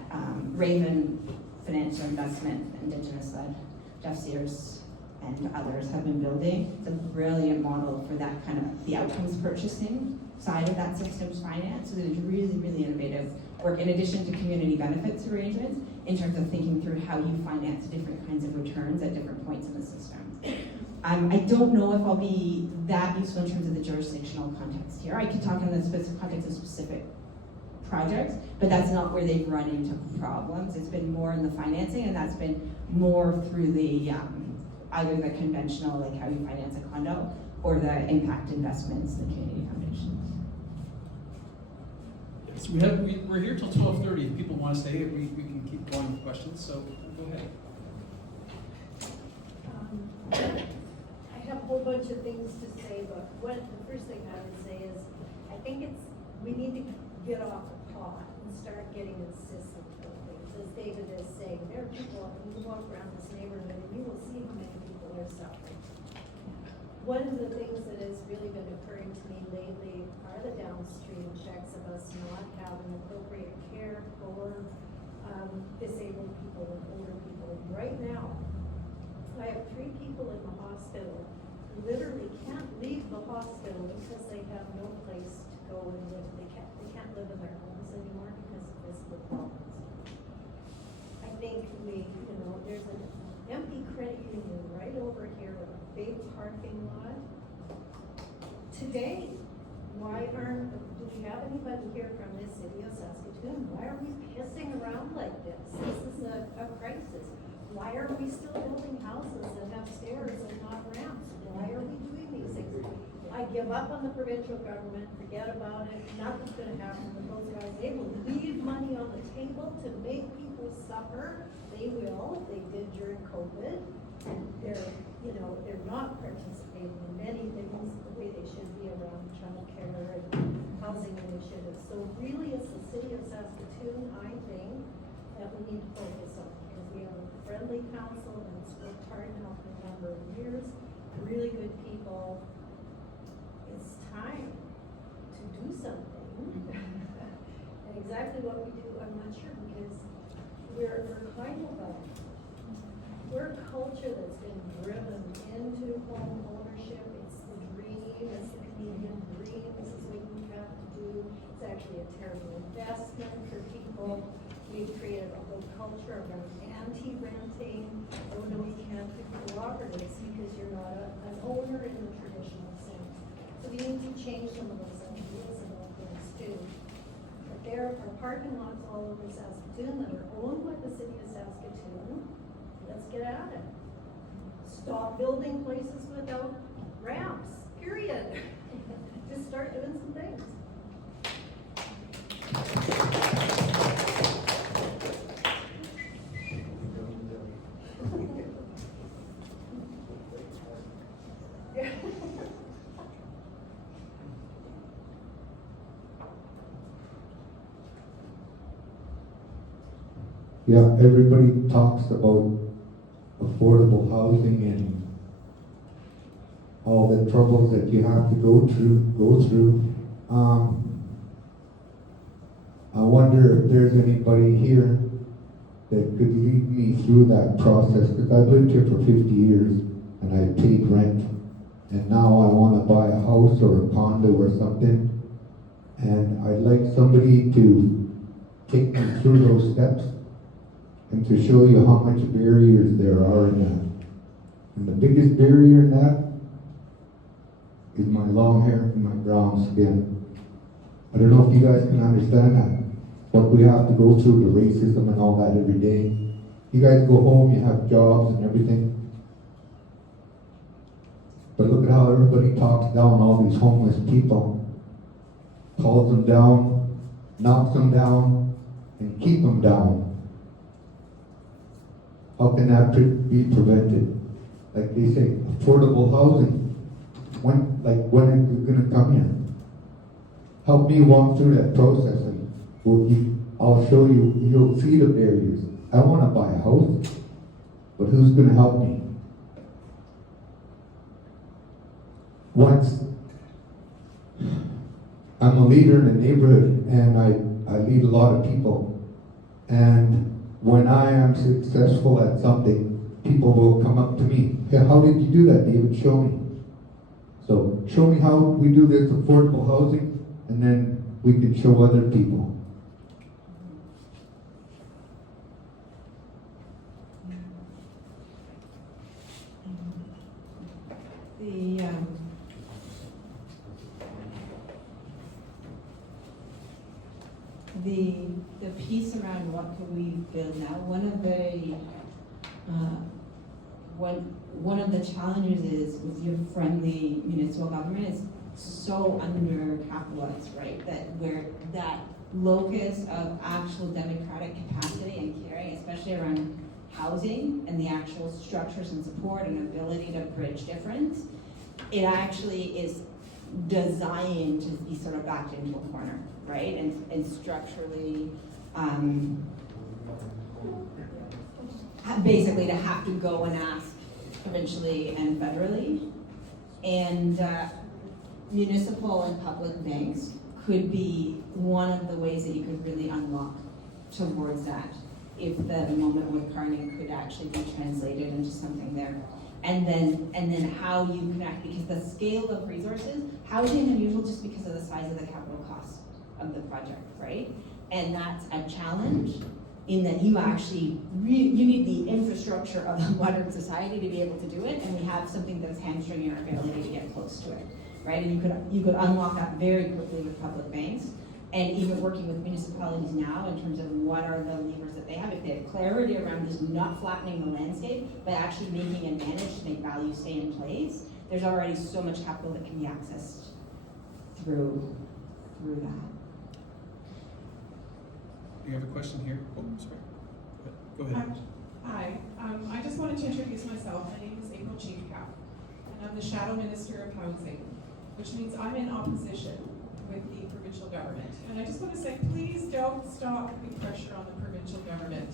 Raven Financial Investment, Indigenous-led, Jeff Sears and others have been building. It's a brilliant model for that kind of the outcomes purchasing side of that systems finance. So there's really, really innovative work in addition to community benefits arrangements in terms of thinking through how you finance different kinds of returns at different points in the system. I don't know if I'll be that useful in terms of the jurisdictional context here. I could talk in the specific context of specific projects, but that's not where they've run into problems. It's been more in the financing, and that's been more through the either the conventional, like how you finance a condo, or the impact investments, the community foundations. So we're here till 12:30. If people want to stay, we can keep going with questions. So go ahead. I have a whole bunch of things to say, but the first thing I would say is, I think we need to get off the pot and start getting insistent with things. As David is saying, there are people, you can walk around this neighborhood and you will see how many people are suffering. One of the things that has really been occurring to me lately are the downstream effects of us not having appropriate care for disabled people and older people. Right now, I have 3 people in the hospital who literally can't leave the hospital because they have no place to go and live. They can't live in their homes anymore because of physical problems. I think there's an empty credit union right over here with a big parking lot. Today, why aren't, do we have anybody here from this city of Saskatoon? Why are we pissing around like this? This is a crisis. Why are we still building houses that have stairs and not ramps? Why are we doing these things? I give up on the provincial government, forget about it, nothing's gonna happen with those guys. They will leave money on the table to make people suffer. They will, they did during COVID. They're, you know, they're not participating in many things the way they should be around childcare and housing initiatives. So really, it's the city of Saskatoon, I think, that we need to focus on, because we have a friendly council and it's worked hard now for a number of years, really good people. It's time to do something. And exactly what we do, I'm not sure, because we're kind of we're a culture that's been driven into home ownership. It's the dream, it's the Canadian dream, this is what you have to do. It's actually a terrible investment for people. We've created a whole culture around anti-renting. Oh no, you can't do cooperatives because you're not an owner in the traditional sense. So we need to change some of those ideas about things too. But there are parking lots all over Saskatoon that are owned by the city of Saskatoon. Let's get at it. Stop building places without ramps, period. Just start doing some things. Yeah, everybody talks about affordable housing and all the troubles that you have to go through. I wonder if there's anybody here that could lead me through that process, because I've lived here for 50 years and I paid rent, and now I want to buy a house or a condo or something, and I'd like somebody to take me through those steps and to show you how much barriers there are in that. And the biggest barrier in that is my long hair and my brown skin. I don't know if you guys can understand that, what we have to go through, the racism and all that every day. You guys go home, you have jobs and everything. But look at how everybody talks down all these homeless people. Calls them down, knocks them down, and keep them down. How can that be prevented? Like they say, affordable housing. When are you gonna come here? Help me walk through that process, and I'll show you, you'll see the barriers. I wanna buy a house, but who's gonna help me? Once, I'm a leader in the neighborhood, and I lead a lot of people, and when I am successful at something, people will come up to me. Hey, how did you do that, David? Show me. So show me how we do this affordable housing, and then we can show other people. The piece around what can we build now, one of the challenges is with your friendly municipal government is so undercapitalized, right? That locus of actual democratic capacity and caring, especially around housing and the actual structures and support and ability to bridge difference, it actually is designed to be sort of backed into a corner, right? And structurally, basically to have to go and ask provincially and federally. And municipal and public banks could be one of the ways that you could really unlock towards that, if the moment with Carney could actually be translated into something there. And then how you connect, because the scale of resources, housing is unusual just because of the size of the capital cost of the project, right? And that's a challenge in that you actually, you need the infrastructure of a modern society to be able to do it, and we have something that's hamstringing our ability to get close to it, right? And you could unlock that very quickly with public banks, and even working with municipalities now in terms of what are the levers that they have. If they have clarity around just not flattening the landscape, but actually making a manage to make value stay in place, there's already so much capital that can be accessed through that. You have a question here? Oh, sorry. Go ahead. Hi, I just wanted to introduce myself. My name is April Chiefcap, and I'm the Shadow Minister of Housing, which means I'm in opposition with the provincial government. And I just want to say, please don't stop putting pressure on the provincial government.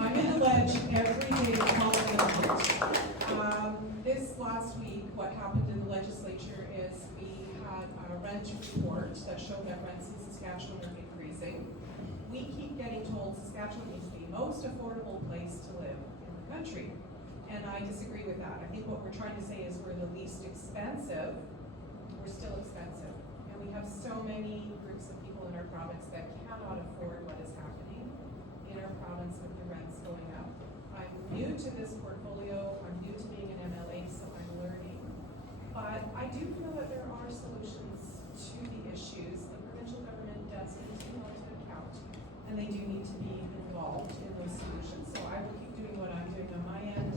I'm in the ledge every day calling them out. This last week, what happened in the legislature is we had a rent report that showed that rents in Saskatchewan are increasing. We keep getting told Saskatchewan is the most affordable place to live in the country. And I disagree with that. I think what we're trying to say is we're the least expensive. We're still expensive. And we have so many groups of people in our province that cannot afford what is happening in our province with the rents going up. I'm new to this portfolio. I'm new to being an MLA, so I'm learning. But I do feel that there are solutions to the issues. The provincial government does need to be held to account, and they do need to be involved in those solutions. So I will keep doing what I'm doing on my end.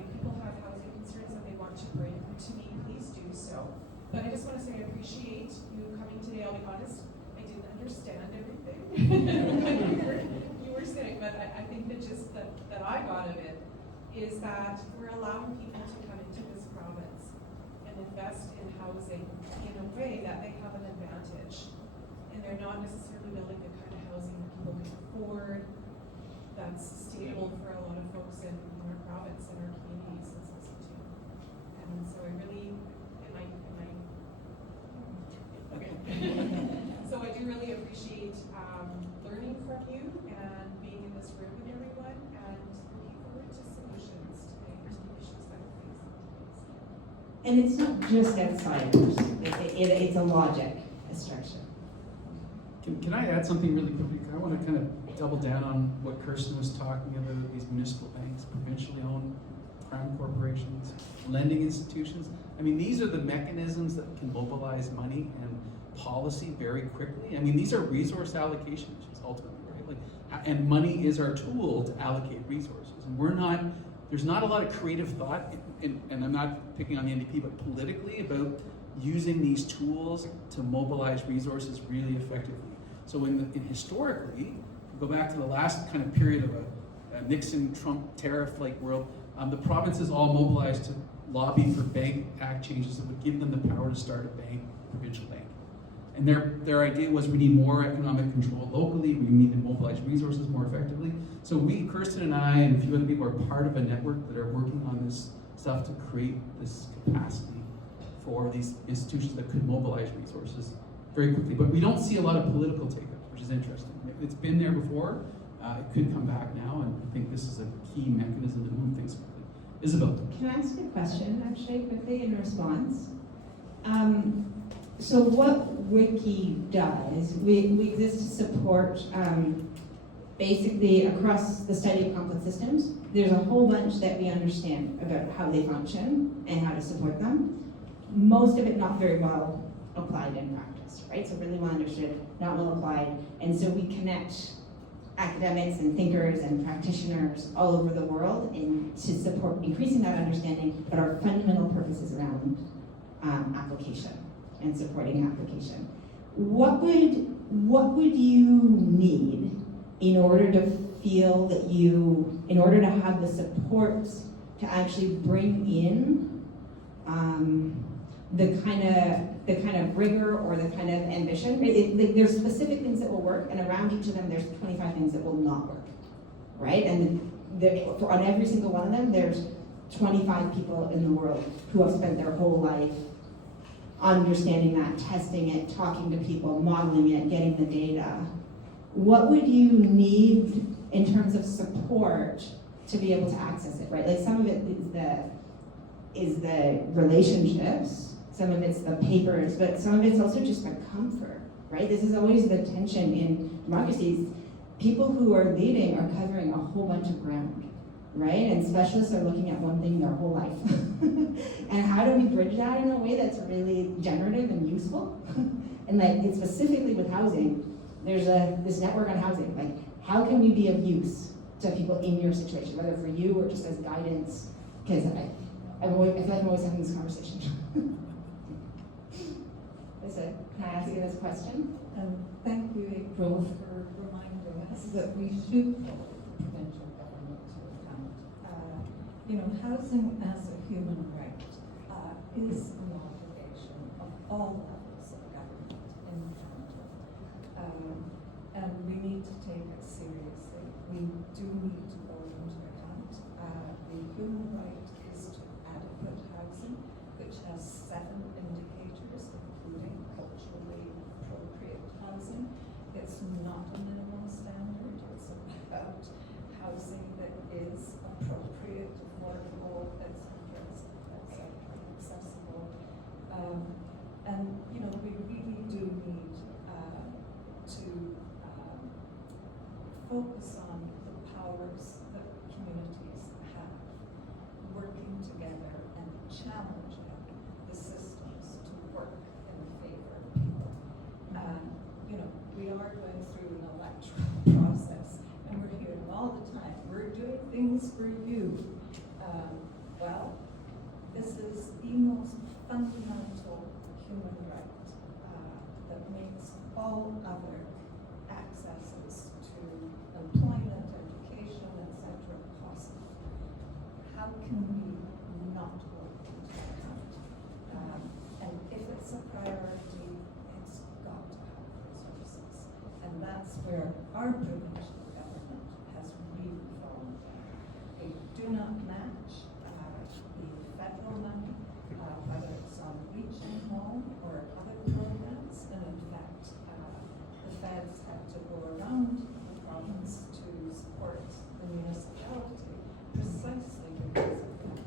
If people have housing concerns that they want to bring to me, please do so. But I just want to say I appreciate you coming today. I'll be honest, I didn't understand everything you were saying, but I think that just that I got of it is that we're allowing people to come into this province and invest in housing in a way that they have an advantage. And they're not necessarily building the kind of housing that people can afford, that's sustainable for a lot of folks in our province and our communities in Saskatoon. And so I really, okay. So I do really appreciate learning from you and being in this room with everyone, and looking forward to solutions to the issues that we're facing. And it's not just outsiders, it's a logic, a structure. Can I add something really quickly? I want to kind of double down on what Kirsten was talking about, these municipal banks, provincially owned prime corporations, lending institutions. I mean, these are the mechanisms that can mobilize money and policy very quickly. I mean, these are resource allocation issues ultimately, right? Like, and money is our tool to allocate resources. And there's not a lot of creative thought, and I'm not picking on the NDP, but politically about using these tools to mobilize resources really effectively. So historically, go back to the last kind of period of a Nixon-Trump tariff-like world, the provinces all mobilized to lobby for bank act changes that would give them the power to start a bank, provincial bank. And their idea was we need more economic control locally, we need to mobilize resources more effectively. So Kirsten and I and a few other people are part of a network that are working on this stuff to create this capacity for these institutions that could mobilize resources very quickly. But we don't see a lot of political take-up, which is interesting. It's been there before, it could come back now, and I think this is a key mechanism to move things quickly. Isabel. Can I ask a question, actually, quickly, in response? So what WICI does, we exist to support, basically across the study of complex systems. There's a whole bunch that we understand about how they function and how to support them. Most of it not very well applied in practice, right? So really well understood, not well applied. And so we connect academics and thinkers and practitioners all over the world to support increasing that understanding, but our fundamental purpose is around application and supporting application. What would you need in order to feel that in order to have the supports to actually bring in the kind of rigor or the kind of ambition? There's specific things that will work, and around each of them there's 25 things that will not work, right? And on every single one of them, there's 25 people in the world who have spent their whole life understanding that, testing it, talking to people, modeling it, getting the data. What would you need in terms of support to be able to access it, right? Like some of it is the relationships, some of it's the papers, but some of it's also just the comfort, right? This is always the tension in democracies. people who are leading are covering a whole bunch of ground, right? And specialists are looking at one thing their whole life. And how do we bridge that in a way that's really generative and useful? And like, it's specifically with housing, there's this network on housing. Like, how can we be of use to people in your situation, whether for you or just as guidance? Because I feel like I'm always having this conversation. Listen, can I ask you this question? Thank you, April, for reminding us that we should hold provincial government to account. Housing as a human right is an obligation of all levels of government in Canada. And we need to take it seriously. We do need to hold them to account. The human right is to adequate housing, which has 7 indicators, including culturally appropriate housing. It's not a minimum standard. It's about housing that is appropriate, affordable, etc., accessible. We really do need to focus on the powers that communities have, working together and challenging the systems to work in favor of people. We are going through an electoral process, and we're hearing all the time, we're doing things for you. Well, this is the most fundamental human right that makes all other accesses to employment, education, etc. possible. How can we not hold them to account? And if it's a priority, it's got to have resources. And that's where our provincial government has really fallen down. We do not match the federal money, whether it's on reaching home or other programs. And in fact, the feds have to go around the province to support the municipality precisely because of that.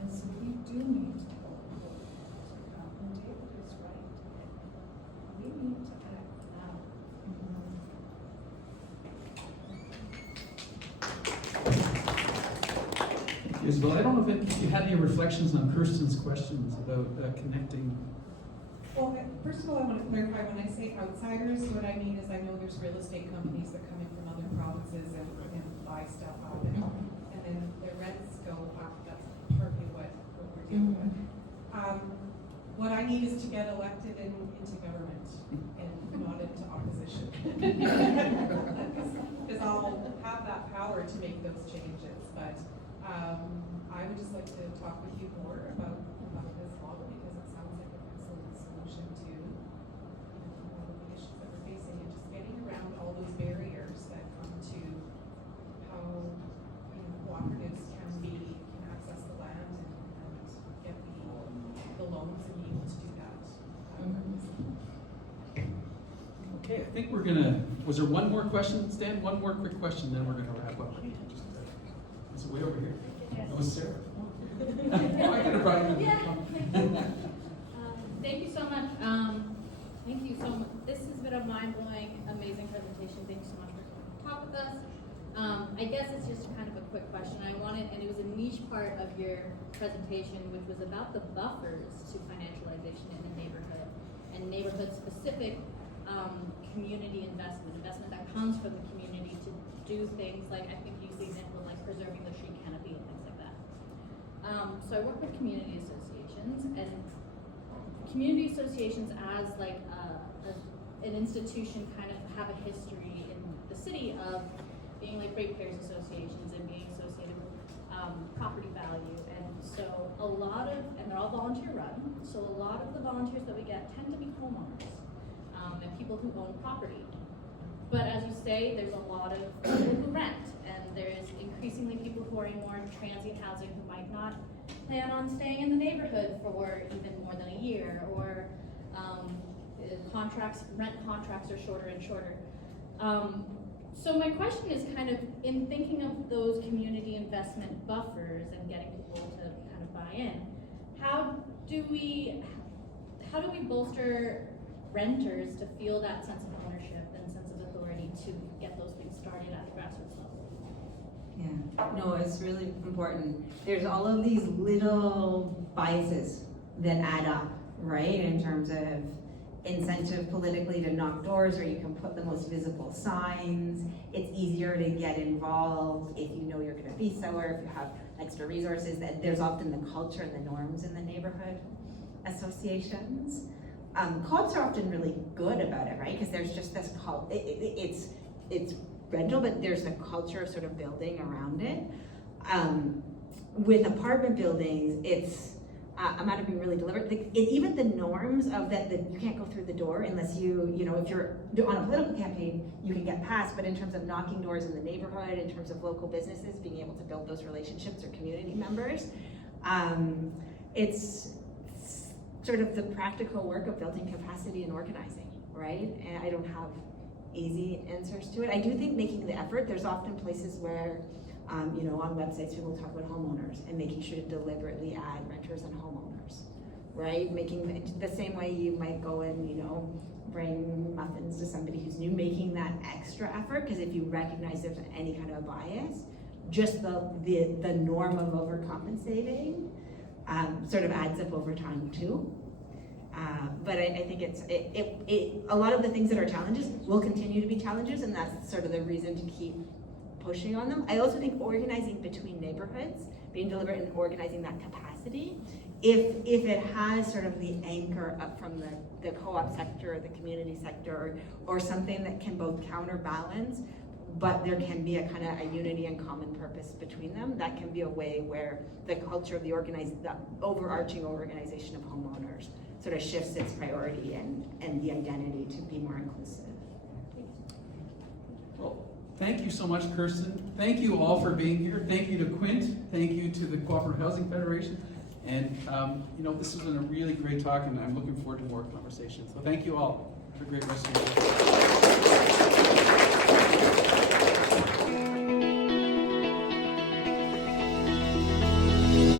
And so we do need to hold them to account. And David is right. We need to act now. Isabel, I don't know if you had any reflections on Kirsten's questions about connecting. Well, first of all, I want to clarify, when I say outsiders, what I mean is I know there's real estate companies that come in from other provinces and buy stuff up, and then their rents go up. That's partly what we're dealing with. What I need is to get elected into government and not into opposition. Because I'll have that power to make those changes, but I would just like to talk with you more about this model, because it sounds like an excellent solution to one of the issues that we're facing, and just getting around all those barriers that come to how cooperatives can access the land and get the loans and be able to do that. Okay, I think we're gonna. Was there one more question, Stan? One more quick question, then we're gonna wrap up. Is it way over here? Yes. That was Sarah. I could have brought you. Thank you so much. Thank you so much. This has been a mind-blowing, amazing presentation. Thank you so much for coming to talk with us. I guess it's just kind of a quick question. And it was a niche part of your presentation, which was about the buffers to financialization in the neighborhood and neighborhood-specific community investment that comes from the community to do things like, I think you used the example of like preserving the tree canopy and things like that. So I work with community associations, and community associations as like an institution kind of have a history in the city of being like ratepayers associations and being associated with property value. And so and they're all volunteer run, so a lot of the volunteers that we get tend to be homeowners and people who own property. But as you say, there's a lot of people who rent, and there's increasingly people who are in more transient housing who might not plan on staying in the neighborhood for even more than a year, or rent contracts are shorter and shorter. So my question is kind of, in thinking of those community investment buffers and getting people to kind of buy in, how do we bolster renters to feel that sense of ownership and sense of authority to get those things started at the grassroots level. Yeah, no, it's really important. There's all of these little biases that add up, right? In terms of incentive politically to knock doors, or you can put the most visible signs. It's easier to get involved if you know you're gonna be somewhere, if you have extra resources. That there's often the culture and the norms in the neighborhood associations. Co-ops are often really good about it, right? Because there's just this it's rental, but there's a culture of sort of building around it. With apartment buildings, it's a matter of being really deliberate. Even the norms of that you can't go through the door unless you know, if you're on a political campaign, you can get past, but in terms of knocking doors in the neighborhood, in terms of local businesses, being able to build those relationships or community members, it's sort of the practical work of building capacity and organizing, right? And I don't have easy answers to it. I do think making the effort, there's often places where, you know, on websites people talk about homeowners and making sure to deliberately add renters and homeowners, right? Making the same way you might go and, you know, bring muffins to somebody who's new, making that extra effort, because if you recognize there's any kind of bias, just the norm of overcompensating sort of adds up over time too. But I think a lot of the things that are challenges will continue to be challenges, and that's sort of the reason to keep pushing on them. I also think organizing between neighborhoods, being deliberate in organizing that capacity, if it has sort of the anchor up from the co-op sector or the community sector, or something that can both counterbalance, but there can be a kind of a unity and common purpose between them, that can be a way where the culture of the overarching organization of homeowners sort of shifts its priority and the identity to be more inclusive. Well, thank you so much, Kirsten. Thank you all for being here. Thank you to Quint. Thank you to the Cooperative Housing Federation. And you know, this has been a really great talk, and I'm looking forward to more conversations. So thank you all. Have a great rest of your day.